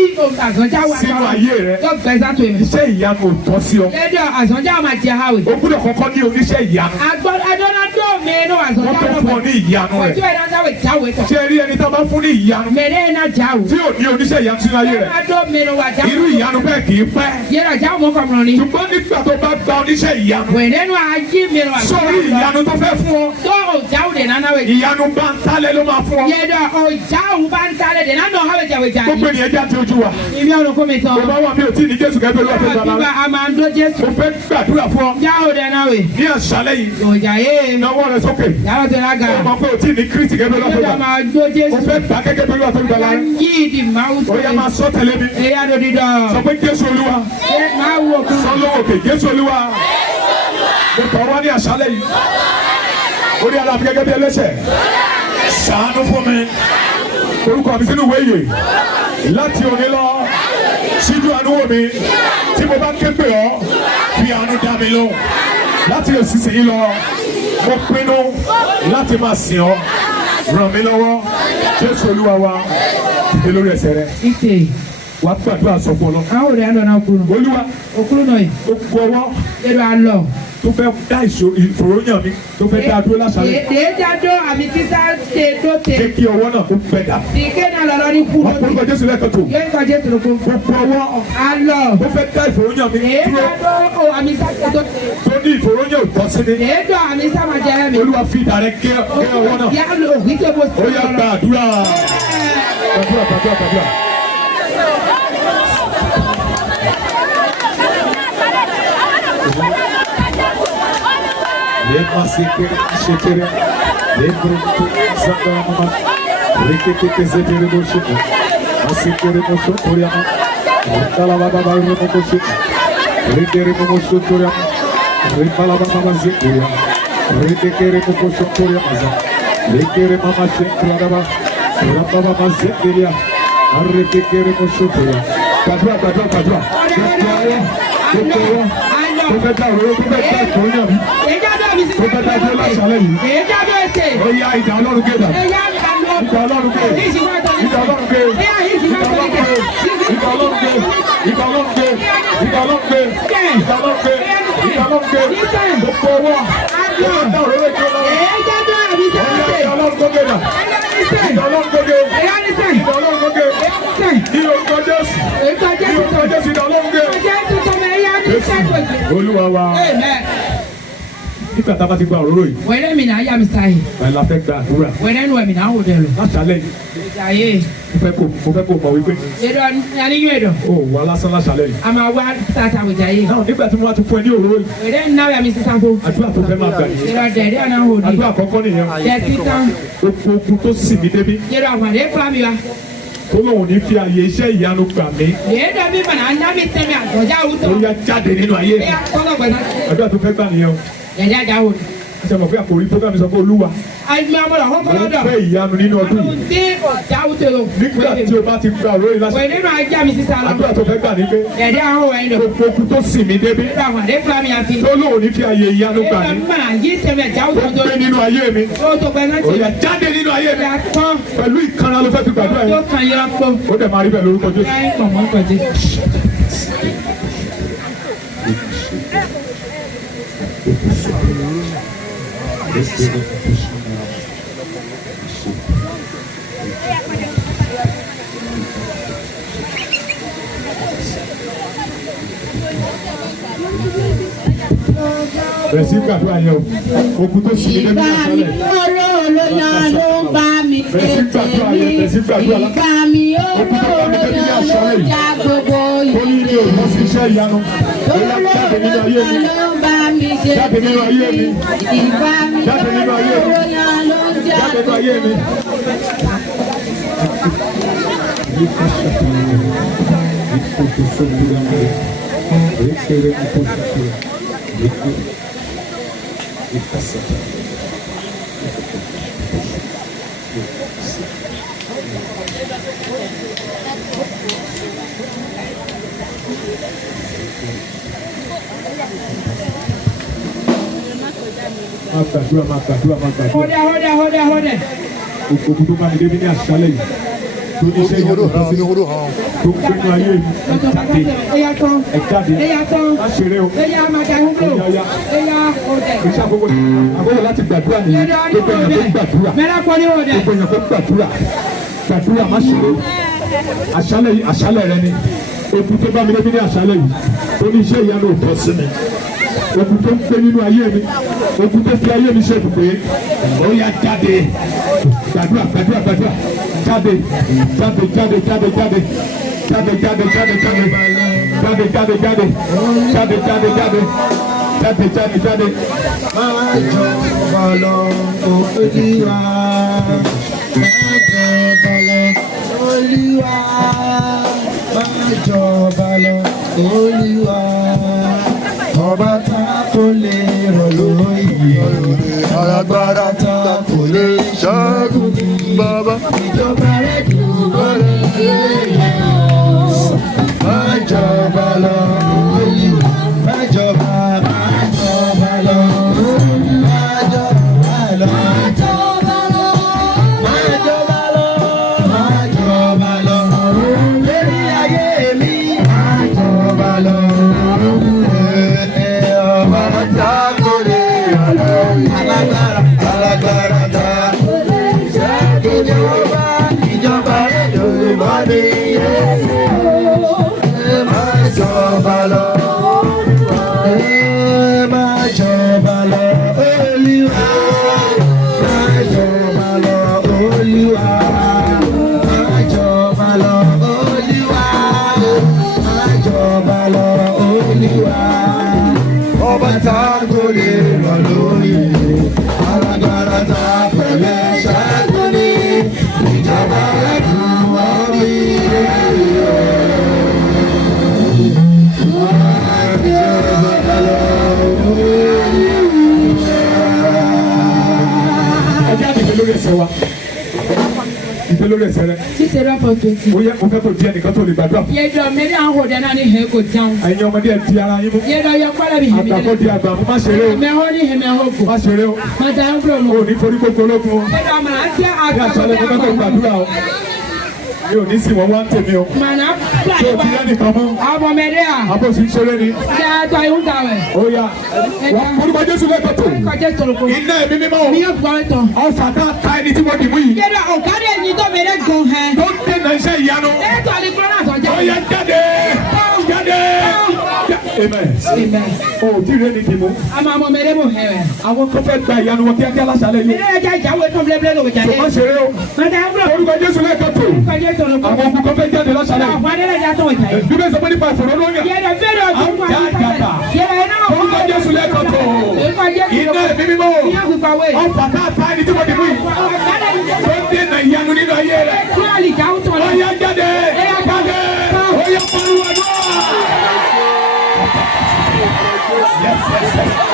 àzọ́jà wà Sínú ayé rẹ̀. Yóò gbẹ sátò yẹn. Iṣẹ́ ìyanu ò tọ́ sí ọ. Nínú àzọ́jà wà máa jẹ àwẹ̀. O gbúdọ̀ kọ́kọ́ ní oníṣẹ́ ìyanu. Adọ́nadọ́ mẹ́rin àzọ́jà Wọ́n tó fún ọ ní ìyanu rẹ̀. Ọjọ́ ìdájáwé jáwé tọ̀. Ṣé rí ẹni tó bá fún ní ìyanu? Mẹ́rin náà jáwé. Tí ò ní oníṣẹ́ ìyanu sínú ayé rẹ̀. Adọ́ mẹ́rin wà jáwé. Irú ìyanu bẹ́ẹ̀ kì í pẹ́. Yẹ́rọ jáwé mọ́ kọ̀ọ̀mọ̀ ni. Ṣùgbọ́n nígbà tó bá gba oníṣẹ́ ìyanu. Wẹ̀rẹ́nu ají mẹ́rin wà. Sórí ìyanu tó fẹ́ fún ọ. Tó o jáwé dè nánà wẹ̀. Ìyanu bá ń tálẹ̀ ló máa fún ọ. Yẹ́dọ̀ o jáwé bá ń talẹ̀ dè nánà ọ̀hánwé jáwé jáwé. Gbogbo ènìyàn já ti ojú wa. Ìmí ọ̀run kó mi tán. Mo bá wà mí ò tí ì ní Jésù gẹ́gẹ́ bí Olúwa tó gbàlà Àbíbá rẹ̀. a máa ń dó Jésù. Mo fẹ́ gbàdúrà fún ọ. Jáwé dè náà wẹ̀. Ní àṣálẹ́ yìí. Òjà yé. Náwó rẹ sókè. Yàrá tó lága. Ó mọ̀ pé ò tí ì ní Kristi gẹ́gẹ́ bí Olúwa tó Yẹ́dọ̀ gbàlà. máa dó Mo Jésù. fẹ́ gbà gẹ́gẹ́ bí Olúwa tó gbàlà rẹ̀. Yí ìdì máa wù tó Ó yá máa sọ tẹ̀lé mi. Ẹ̀yà ló di dọ̀. Sọ pé Jésù Olúwa. Máa wù òkú. Sọ lówó òkè Jésù Olúwa. Mo tọ̀ wá ní àṣálẹ́ yìí. Orí ara mi gẹ́gẹ́ bí ẹlẹ́ṣẹ̀. Ṣàánú fún mi. Orúkọ mi sínú ìwé ìyè. Láti òní lọ. Ṣíjú àánú wò mí. Tí mo bá ké pè ọ́, fi àánú dá mi lóhùn. Láti òṣìṣẹ́ yìí lọ, mo pinnu láti máa sìn ọ́. Ràn mí lọ́wọ́. Jésù Olúwa wa. Dìde lórí ẹsẹ̀ rẹ. Ìtè. Wà á gbàdúrà sọ fún ọ lọ. Àwọn òde àlọ́ náà kúrò. Olúwa. Òkúrò náà yìí. Ó gbọ́ ọwọ́ Yẹ́dọ̀ àlọ́. tó fẹ́ dá ìfòròyìn mi tó fẹ́ dá dúró lásàlẹ̀. Èédájọ́ àmì títà tè tó tè. Jẹ́ kí ọwọ́ náà kó pẹ́ dà. Ìké náà lọ́lọ́ ní kú Wọ́n polówó Jésù lẹ́ẹ̀kan tó. Yóò kọ́ Jésù lóko. Gbogbo ọwọ́ Àlọ́. tó fẹ́ dá ìfòròyìn mi dúró Èédájọ́ àmì sátẹ̀ tó tè. tó ní ìfòròyìn ò tọ́ sí ni. Èédọ̀ àmì sáma jẹ́ mi. Olúwa fi ìdá rẹ gé ọwọ́ náà. Yà lọ òkú tó bó sí. Ó yá gba àdúrà. Gbàdúrà. Lema sekere şekere. Lembruntu sakama. Rekete zetere boşu. Asikere boşu koyama. Kala baba bayro boşu. Rekere boşu koyama. Rekala baba zekere. Rekere boşu koyama. Rekere mama şekere baba. Rabba baba zekere. Rekere boşu koyama. Kadra. Tó fẹ́ dá òróró tó fẹ́ dá ìfòròyìn mi. Èédájọ́ àmì Tó fẹ́ dá dúró lásàlẹ̀ yìí. Èédájọ́ ètè. Ó yá ìdá Ọlọ́run gbé dà. Ẹ̀yà àlọ́. Ìdá Ọlọ́run gbé. Ìdá Ọlọ́run gbé. Ìdá Ọlọ́run gbé. Ìdá Ọlọ́run gbé. Ìdá Ọlọ́run gbé. Ìdá Ọlọ́run gbé. Ìdá Ọlọ́run gbé. Ìdá Ọlọ́run gbé. Gbogbo ọwọ́. Tó fẹ́ dá òróró ìjọ lọ. Èédájọ́ àmì Ó yá sátẹ̀. ìdá Ọlọ́run gbé dà. Ìdá Ọlọ́run gbé. Ẹ̀yà ní sẹ́yìn. Ìdá Ọlọ́run gbé. Ní orúkọ Jésù. Èkó Ní Jésù orúkọ tó. Jésù ìdá Ọlọ́run gbé. Jésù tó mẹ ẹ̀yà ní sẹ́yìn. Olúwa wa. Amen. Nígbà tá a bá ti gba òróró yìí. Wẹ́rẹ́ mi náà yá mi sáyé. Báyìí la fẹ́ gba àdúrà. Wẹ́rẹ́ nu ẹ̀mí náà wò dẹ̀ lọ. Lásàlẹ̀ yìí. Ìjàyè. Mo fẹ́ kó mọ̀ wípé. Èdò àníyàn èdò. Ó wà lásán lásàlẹ̀ yìí. A máa wá tata wò jàyè. Náà nígbà tí mo wá ti fún ẹ ní òróró yìí. Wẹ́rẹ́ náà yá mi sísan kó. Àdúrà tó fẹ́ máa gbà nìyẹn. Èdò àdẹ̀rẹ́ àná wò ní. Àdúrà àkọ́kọ́ nìyẹn. Jẹ́ títàn. Gbogbo ogun tó sì mí débi. Èdò àgbàdo fúlà mi wa. Tó lóun ní fi àyè iṣẹ́ ìyanu gbà mí. Èdò mi mọ̀ náà nyá mi tẹ̀mí àgbọ̀já Ó wùtọ̀. yá jáde nínú ayé mi. Ẹ̀yà kọ́kọ́ gbẹ̀dá. Àdúrà tó fẹ́ gbà nìyẹn o. Yẹ̀dí àjà wò. Ṣé mo fẹ́ àkòrí program sọ pé Olúwa. Àìmọ̀ àmọ́ làwọn kọ́ lọ́dọ̀. Mo fẹ́ ìyanu nínú ọdún yìí. Ní ọ̀dà òtò lò. Nígbà tí o bá ti gba òró yìí lásìkò. Wẹ̀ nínú ajá mi sísá lọ. Àdúrà tó fẹ́ gbà ní pé. Ẹ̀dẹ́ ahọ́n wẹ̀ lọ. Gbogbo okun tó sì mí débi. Àwọn àdé fúlá mi àfi. Tó lóun ní fi àyè ìyanu gbà ní. Ẹ̀dá máa yí tẹ̀mẹ̀ já òtò Ó tó. gbé nínú ayé mi. Ó tó pẹ́ náà ti. Ó yá jáde nínú ayé mi. Ìyá tán. Pẹ̀lú ìkanra ló fẹ́ fi gbàdúrà Ó yẹn. kàn yọ pọ̀. Ó dẹ̀ máa rí bẹ́ẹ̀ lórúkọ Jésù. Láyé pọ̀mọ́ pọ̀jẹ́. Bẹ̀rẹ̀ sí gbàdúrà yẹn o. Okun tó sì mí débi náà sálẹ̀. olóyà ló ń bá mi Bẹ̀rẹ̀ sí gbàdúrà yẹn. Bẹ̀rẹ̀ sí gbàdúrà lá. ìgbà mi olóyà ló ń já gbogbo Ó ní ní òun lọ sí iṣẹ́ ìyanu. Ó yá jáde nínú ayé mi. ló ń bá mi ṣe Jáde nínú ayé mi. ìgbà mi Jáde nínú ayé mi. olóyà ló ń já Jáde nínú ayé mi. Máa gbàdúrà, máa gbàdúrà, máa gbàdúrà. Hódà. Okun tó bá mi débi ní àṣálẹ̀ yìí. Tó ní iṣẹ́ ìyanu kan sí. Tó ń gbénu ayé mi. Jáde. Ẹ̀yà tán. Ẹ jáde. Ẹ̀yà tán. Má ṣeré o. Ẹ̀yà máa húndò. Ẹ̀yà ọ̀dẹ̀. Iṣẹ́ àkókò láti gbàdúrà nìyí. Gbogbo èèyàn tó gbàdúrà. Mẹ́rà kọ́ ní ọ̀dẹ̀. Gbogbo èèyàn tó gbàdúrà. Gbàdúrà má ṣeré. Àṣálẹ̀ rẹ ni. Okun tó bá mi débi ní àṣálẹ̀ yìí. Tó ní iṣẹ́ ìyanu ò tọ́ sí mi. Okun tó ń gbé nínú ayé mi. Okun tó fi ayé mi ṣe ibùgbé. Ó yá jáde. Gbàdúrà. Jáde. Máa jọba lọ Olúwa. Máa jọba lọ Olúwa. Máa jọba lọ Olúwa. Ọba tá kò lè rọ̀ lóyè. Alágbára tá kò lè ṣẹ́gun ní. Ìjọba rẹ̀ dùn lórí èèyàn. Máa jọba lọ Olúwa. Máa jọba lọ. lórí ẹsẹ̀ rẹ. Sísè rẹ fọ 20. Ó yẹ kó fẹ́ kó di ẹnìkan tó lè gbàdúrà. Yẹ dọ̀ mẹ́rin àwọn ọ̀dẹ náà ní hẹ́ kò jáun. Ẹ̀yin ọmọdé ẹ̀ di ara yín mú. Yẹ dọ̀ yẹ kọ́lá bi hẹ̀mí. Àgbàkọ́ di àgbà fún má ṣeré o. Mẹ́họ́ ní hẹ̀mí ẹ̀họ́ kò. Má ṣeré o. Má dá ń gbúrò mọ́. O ní forí gbogbo ológun o. Yẹ dọ̀ màá jẹ́ Ní àgbà àṣálẹ́ kó fẹ́ kó gbàdúrà o. Mi ò ní sìn wọ́n wá ń tèmi o. Màná bla Ṣé o ti rẹ́ nìkan mú? Àbọ̀ mẹ́rẹ́ à. Àbò sì ń ṣeré ni. Ṣé àtọ̀ ìhùn dà wẹ̀? Ó yá. Wọ́n orúkọ Jésù lẹ́kọ̀ọ́ tó. Kọjá tòlókò. Iná ẹ̀mí mímọ́ o. Mi yóò gbọ́ tán. Ọ̀fà náà ta ẹni tí mo dì mú yìí. Yẹ dọ̀ ọ̀kadì ẹ̀yìn tó mẹ́rẹ́ gan hẹ́. Tó ń dènà iṣẹ́ ìyanu. Ẹ̀tọ́ àlekúrọ́ náà sọ̀jà. Ó yá jáde. Jáde. Amen. Amen. O ò tí ì rẹ́ ni dì mú. Àmọ́ àmọ́ mẹ́rẹ́ mọ̀ hẹ́ rẹ̀. Àwọn tó fẹ́ gba ìyanu wọn kíákíá lásàlẹ̀ yìí. Mẹ́rẹ́ ẹja ìjáwé tó blẹ́blẹ́ lòwò jáde. Má ṣeré o. Mẹ́ta ń gbúrò. Orúkọ Jésù lẹ́kọ̀ọ́ tó. Kọjá tòlókò. Àwọn ogun tó fẹ́ jáde lásàlẹ̀ yìí. Ọ̀pọ̀ adẹ́rẹ́jà tó wọ̀ jáde. Bíbélì sọ pé nípa ìfòròlóyìn. Yẹ dọ̀ fẹ́rẹ̀ ọ̀gbọ̀n fún Àjàgàbà. Orúkọ Jésù lẹ́kọ̀ọ́ tó. Iná ẹ̀mí mímọ́ o. Ọ̀fà náà ta ẹni tí mo dì mú yìí. Tó ń dènà ìyanu nínú ayé rẹ̀. Ó yá jáde. Jáde. Ó yá pariwo náà. Yes, yes, yes.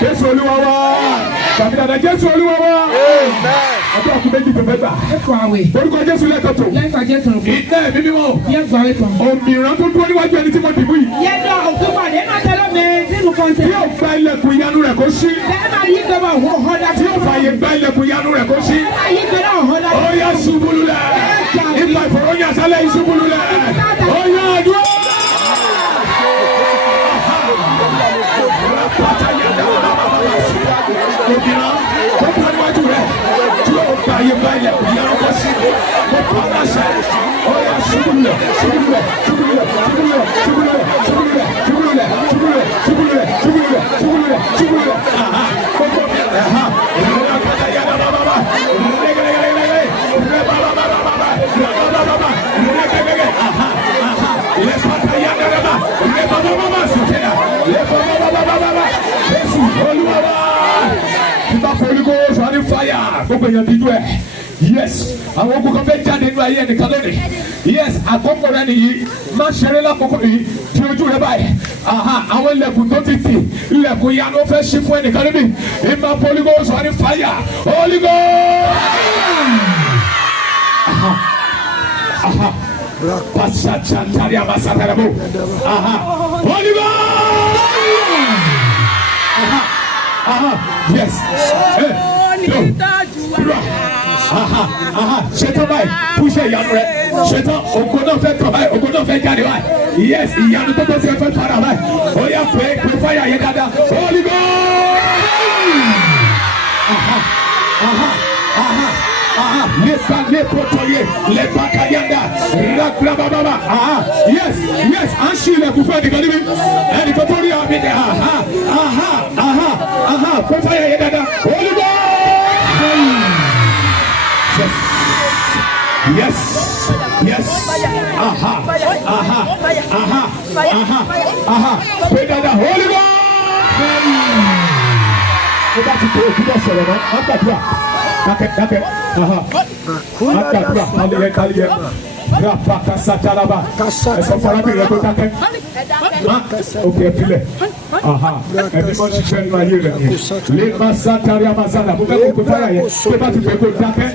Jésù Olúwa wa. Tàbí dada Jésù Olúwa wa. Àdúrà kú méjì tó fẹ́ gbà. Orúkọ Jésù lẹ́ẹ̀kan tó. Iná ẹ̀mí mímọ́. Òmìrán tó dúró níwájú ẹni tí mo dìbò yìí. Tí yóò gba ilẹ̀kùn ìyanu rẹ̀ kó ṣí. Tí yóò fààyè gba ilẹ̀kùn ìyanu rẹ̀ kó ṣí. Ó yá ṣubú lulẹ̀. Ìgbà ìfọ̀rọ̀yìn àṣálẹ̀ ìṣubú lulẹ̀. Ó yá àdúrà. Òmìrán tó dúró níwájú rẹ̀. Tí yóò gba ilẹ̀kùn ìyanu kó ṣí. Mo pa aláṣẹ. Ó yá ṣubú lulẹ̀. Ṣubú lulẹ̀. Ṣubú lulẹ̀. Ṣubú lulẹ̀. Ṣubú lulẹ̀. Ṣubú lulẹ̀. Ṣubú lulẹ̀. Ṣubú lulẹ̀. Ṣubú lulẹ̀. Ṣubú lulẹ̀. Ṣubú lulẹ̀. Ṣubú lulẹ̀. Aha. Kókó mi. Aha. Ìrora yàrá bàbá. Rẹ́gẹ́rẹ́gẹ́rẹ́gẹ́. Rẹ́bàbà bàbà. Rẹ́bàbà bàbà. Rẹ́gẹ́gẹ́gẹ́. Aha. Aha. Lẹ́pàtà yàrá bàbà. Rẹ́bàbà bàbà sọ̀tẹ́yà. Lẹ́bàbà bàbà. Jésù Olúwa wa. Nígbà fọ́lígò sọ̀rọ̀ ní fáyà. Gbogbo èèyàn ti dún ẹ̀. Yes, àwọn ogun kan fẹ́ jáde nínú ayé ẹnìkan lónìí. Yes, àkókò rẹ nìyí. Má ṣeré lákòókò yìí. Tí ojú rẹ báyìí. Àwọn ilẹ̀kùn tó ti tì. Ilẹ̀kùn ìyanu fẹ́ ṣí fún ẹnìkan níbí. Ìmọ̀ fọ́lígò sọ̀rọ̀ ní fáyà. Olígò. Pasa chantari amasatarabo. Olígò. Yes. Ṣetán báyìí fún iṣẹ́ ìyanu rẹ̀. Ṣetán ògo náà fẹ́ tọ̀ báyìí, ògo náà fẹ́ jáde báyìí. Yes, ìyanu tó tó ṣe fẹ́ fara báyìí. Ó yá pé fáyà yẹn dáadáa. Holy God. Le potoye, le bakayanda, rakla baba. Yes, yes, à ń ṣí ilẹ̀kùn fún ẹnìkan níbí. Ẹnìkan tó rí àmì dẹ̀. Pé fáyà yẹn dáadáa. Holy God. Yes. Yes. Pray that the Holy God. Go back to the sọ̀rọ̀ náà. Àgbàdúrà. Dákẹ́. Àgbàdúrà. Kálíyẹ. Rapaka satalaba. Ẹ̀sọ́ farabirin tó dákẹ́. Okay, ẹ̀pìlẹ̀. Ẹ̀mí mọ́ ṣiṣẹ́ nínú ayé rẹ̀ yẹn. Lè má sátari àmàzàdà. Mo fẹ́ kó pé fáyà yẹn. Pé bá ti pè kó dákẹ́.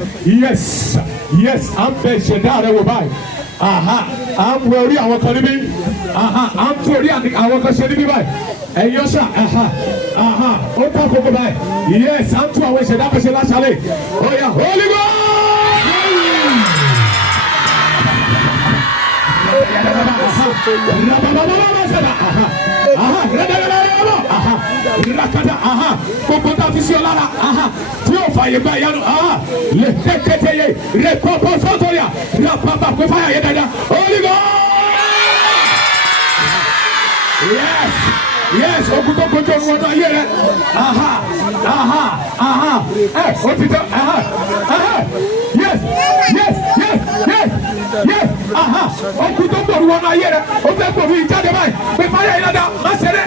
Yes. À ń bẹ ìṣẹ̀dá rẹ̀ wò báyìí. À ń wọ orí àwọn kan níbí. À ń tó orí àwọn kan ṣe níbí báyìí. Ẹ̀yin ọ̀ṣà. Ó tà kókó báyìí. Yes, à ń tó àwọn ìṣẹ̀dá kan ṣe láṣálẹ̀. Ó yá, Holy God. Gbogbo tá a fi sí ọ lára tí yóò fààyè gba ìyanu lè tẹ́tẹ́tẹ́ yẹ lè pọ́pọ́ sọ́tọ̀ yà lè pàpà pé fàyà yẹ dáadáa. Holy God. Yes, ogun tó kojú ọ̀run wọnú ayé rẹ. Ó ti tẹ́. Yes. Ogun tó gbòòrò wọnú ayé rẹ. Ó fẹ́ gbòòrò ìjáde báyìí. Pé fàyà yẹ dáadáa. Má ṣe dẹ́.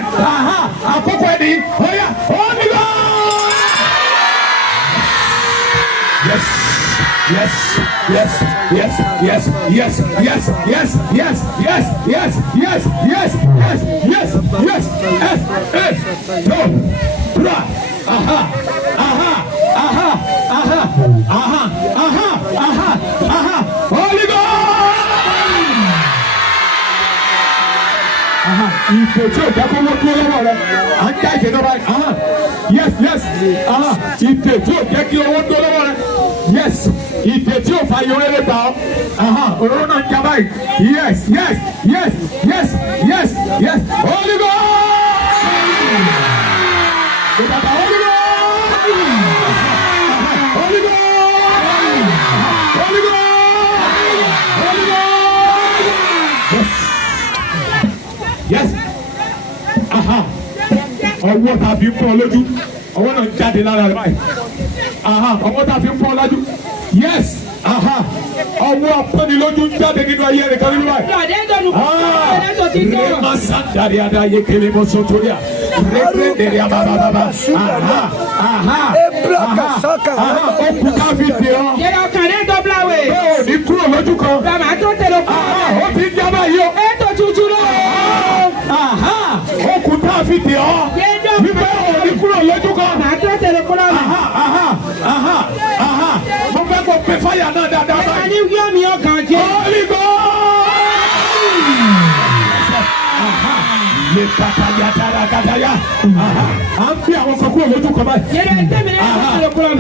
Àkókò ẹ̀ nìyí. Ó yá. Holy God. Yes. No. Holy God. Ìfẹ́ tí ò dákọ́ wọ́n dúró lọ́wọ́ rẹ̀. À ń já ìfẹ́ náà báyìí. Yes. Ìfẹ́ tí ò jẹ́ kí owó dúró lọ́wọ́ rẹ̀. Yes. Ìfẹ́ tí ò fa yorẹ́lẹ́ gbà ọ́. Òróró náà ń já báyìí. Yes. Holy God. Bàbá Holy God. Holy God. Yes. Ọwọ́ tàbí ń bọ̀ lójú. Ọwọ́ náà jáde lára rẹ̀ báyìí. ọmọ tá a fi ń pọ́n lájú. Yes. Ọwọ́ apọ́nilójú ń jáde nínú ayé rẹ̀ kan nínú báyìí. Rema sandari ada ye kele mo sotoria. Reprendere ababa. Okuta fi de ọ. Yẹ́rọ kàdé dọ́bla wẹ̀. Ó ní kúrò lójú kan. Bàbá tó tẹ̀lé kú. Ó ti ń jábá yìí o. Ètò tuntun lọ. Okuta fi de ọ. Wípé ó ní kúrò lójú kan. Bàbá tó tẹ̀lé kú lọ́wọ́. Mo fẹ́ kó pe fáyà náà dáadáa báyìí. Ẹni wíwá mi ọkàn jẹ́. Holy God! Le pataya tara kataya. À ń fi àwọn kan kúrò lójú kan báyìí. Yẹ́rọ ẹgbẹ́ mi náà tó tẹ̀lé kú lọ́wọ́.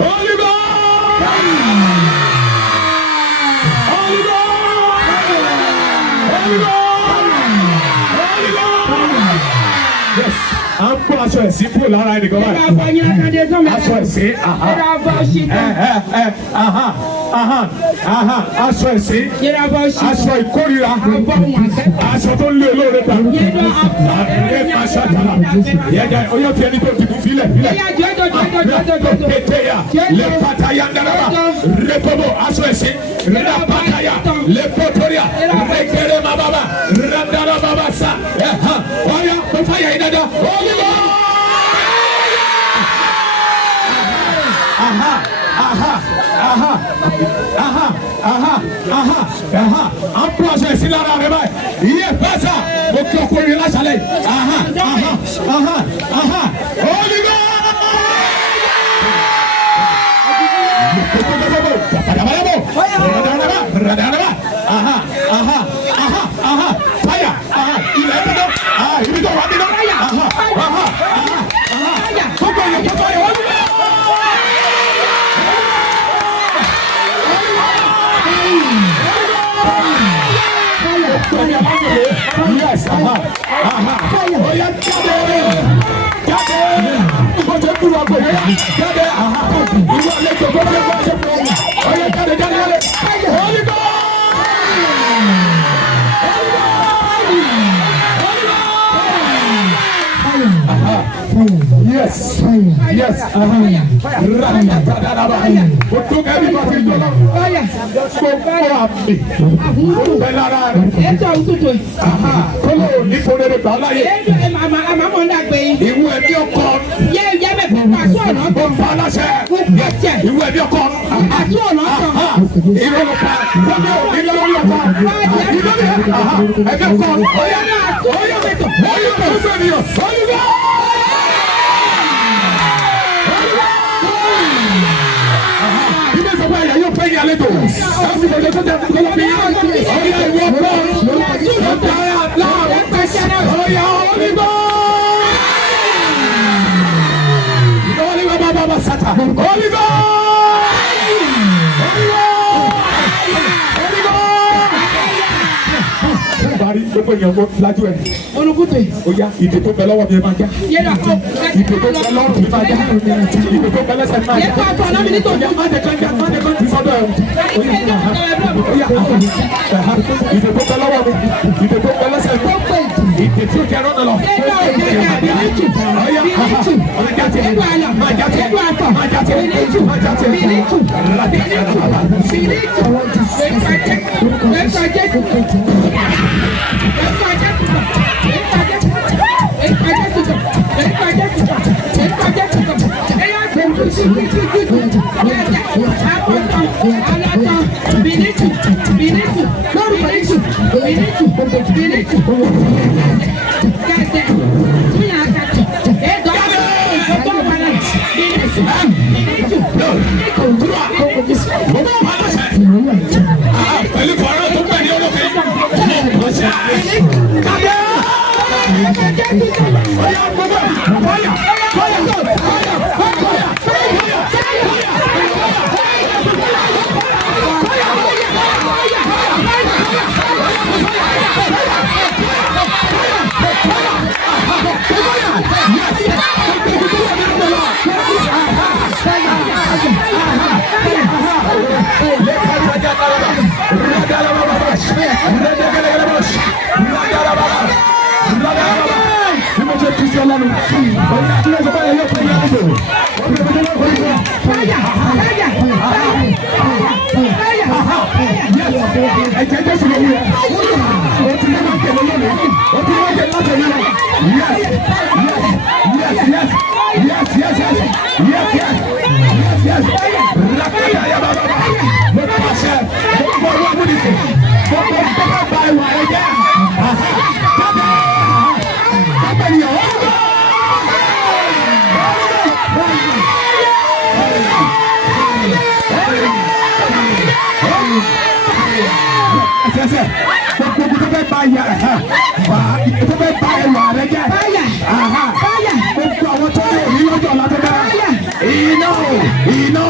Holy God! Holy God! Holy God! Holy God! Yes. À ń kó aṣọ ẹ̀sìn kúrò lára ẹnìkan Yẹ́rọ báyìí. àbọ̀ yín akadé sọ́mọ́. Aṣọ ẹ̀sìn. Yẹ́rọ àbọ̀ ṣìtọ́. Aṣọ ẹ̀sìn. Yẹ́rọ àbọ̀ ṣìtọ́. Aṣọ ìkórira. Àbọ̀ wọn àṣẹ. Aṣọ tó ń lé olóore ta. Yẹ́rọ àbọ̀ Ẹ máa ṣàtàlà. Yẹ́dá oyè fi ẹni tó ti kú filẹ̀. Ẹ̀yà jọ́jọ́. Keteya le pataya ndaraba. Rekobo aṣọ ẹ̀sìn. Rera pataya le potoria. Rekere mababa. Randara baba sa. Oya mo fàyà yìí dada. Olúwa. Un projet ici là là il est pas ça au cœur de la chaleur Holy Yes, oya jáde, mo ṣe kúrò àgbò jáde, ìwọ àlejò tó fẹ́ bá ṣe fún mi, oya jáde, Holy God. Yes, yes, o tó kẹ́mi ma fi jọlọ, gbogbo àmì, bẹ́lára rẹ̀, Ètò òtútù. kóló ní kórèrè gbà láyé, Àmàmọ́ ń dàgbé yín. ìwú ẹ̀mí ọkọ, Yẹ́ bẹ̀ fún pàṣẹ ọ̀nà mo kan. fa aláṣẹ, ìwú ẹ̀mí ọkọ, Pàṣẹ ọ̀nà kan. ìrọ̀lọ́pàá, ìrọ̀lọ́pàá, ẹ̀mí ọkọ, Oyè náà tó oyè mẹ́tọ̀. oyè tó fẹ́ mi yọ, oyè. Yóò pẹ́ yà lẹ́tọ̀. Láti ìgbàjọ́ tó jẹ́ kókó bí ọ̀yà ìwọ bọ́. Ọ̀tá láàrú. Ọ̀yà onígbọ́. Onígbọ́ bàbá bàbá sátà. Onígbọ́. Onígbọ́. Bari gbogbo èèyàn kò lajú ẹ̀. Olùkútè. Ó yá ìdè tó bẹ lọ́wọ́ mi máa já. Yẹ́rọ àpò. Ìdè tó bẹ lọ́rùn mi máa já. Ìdè tó bẹ lẹ́sẹ̀ mi máa já. Yẹ́rọ àpò ọ̀nà mi ní tòjú. Má jẹ kán ti sọ́dọ̀ ẹ̀. Ìdè tó bẹ lọ́wọ́ mi. Ìdè tó bẹ lẹ́sẹ̀ mi. Ìdè tí ó jẹ rọ́nà lọ. Ọlọ́run. Ọ̀yá tí wọ́n sọ báyìí yóò fún yàrá ìbò. Ẹ̀jẹ̀ Jésù ló wú yẹ. O ti ní wọ́n kẹ̀lé lónìí. O ti ní wọ́n kẹ̀lé láti ẹ̀yìn lọ. Yes, yes, yes, yes, yes, yes, yes, yes, yes, yes. Rakaya ya baba. Mo pàṣẹ. Mo gbọ́ ọlọ́wọ́ múnisẹ̀. Mo gbọ́ bẹ́ẹ̀ bá ìwà ẹ̀jẹ̀. Bàbá ni ọ̀. Ẹsẹ̀ gbogbo tó fẹ́ bá ya tó fẹ́ bá ẹwà rẹ jẹ́ gbogbo àwọn tó lè rí lọ́jọ́ látọ̀ bá iná iná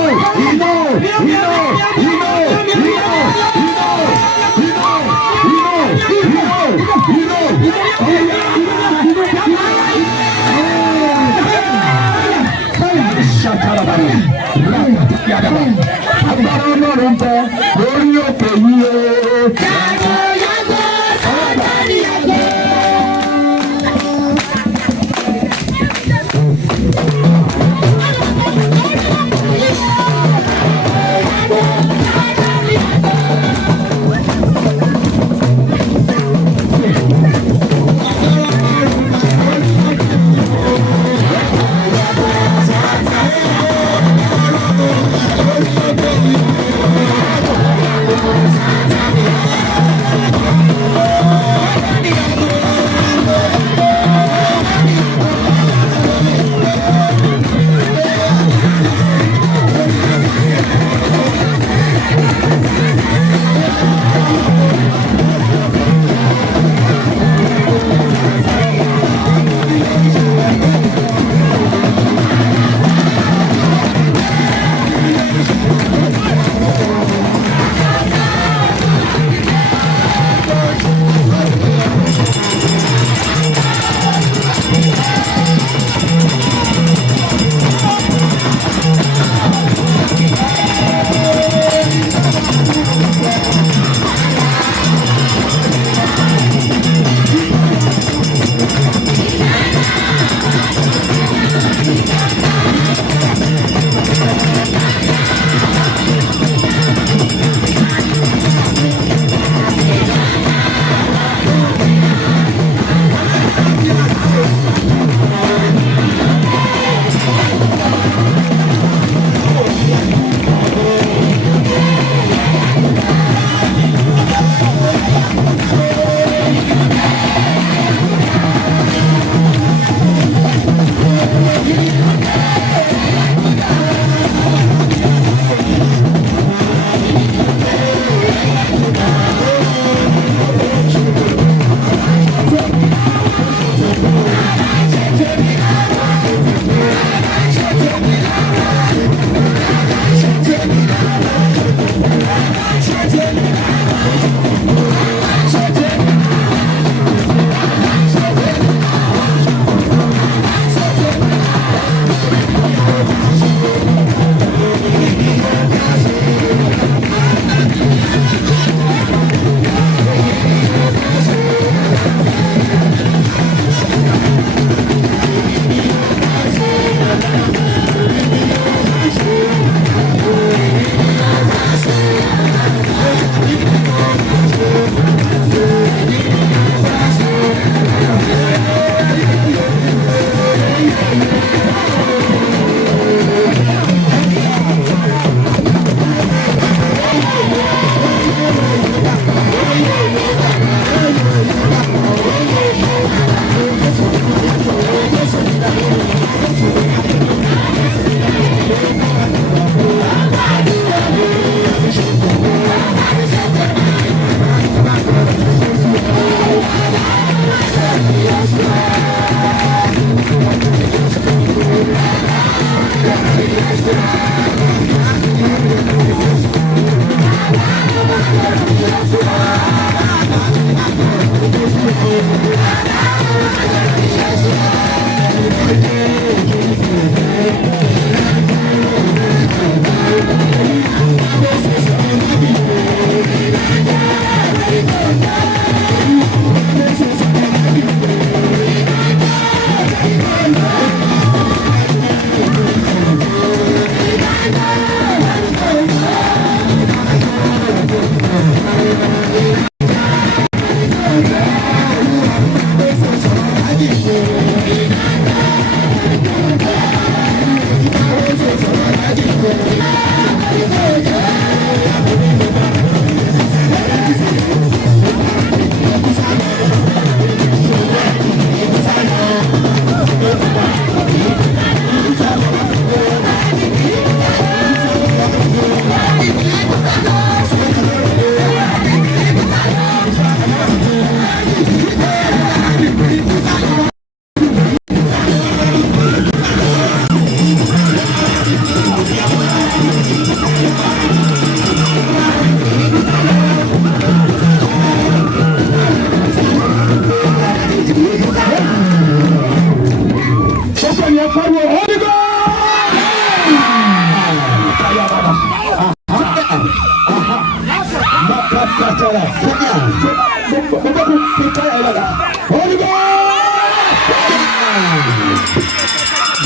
iná iná iná agbára Ọlọ́run bẹ lórí òkè yìí o.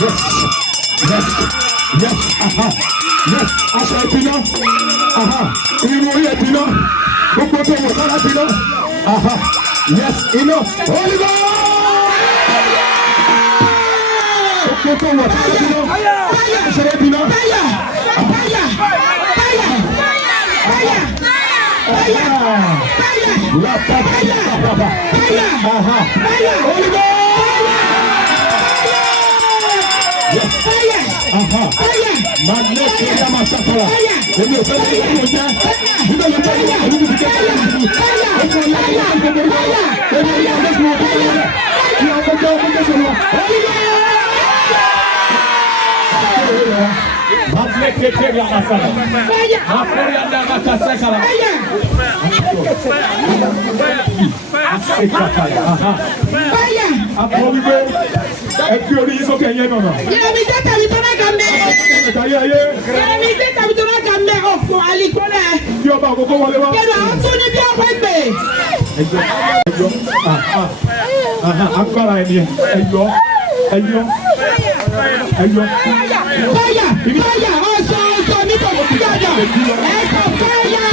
Yes. Yes. Yes. Aṣọ ìpinnu. Irun orí ìpinnu. Gbogbo tó wọ̀ sára ìpinnu. Yes. Iná. Holy God. Gbogbo tó wọ̀ sára ìpinnu. Aṣọ ìpinnu. Ẹgbẹ́ orí yín sókè yẹn náà. Yẹ́nmi jẹ́ tàbí tó náà kàn mẹ́. Yẹ́nmi jẹ́ tàbí tó náà kàn mẹ́ ọ̀fọ̀ àlìkọ́lẹ̀. Bí ọba àkókò wọlé wá. Kẹ́nu àwọn tún ní bí ọ̀pọ̀ ẹgbẹ́. Agbára ẹni ẹyọ. Fáyà ọ̀sọ̀ nítorí gbàdọ̀ ẹ̀sọ̀ fáyà.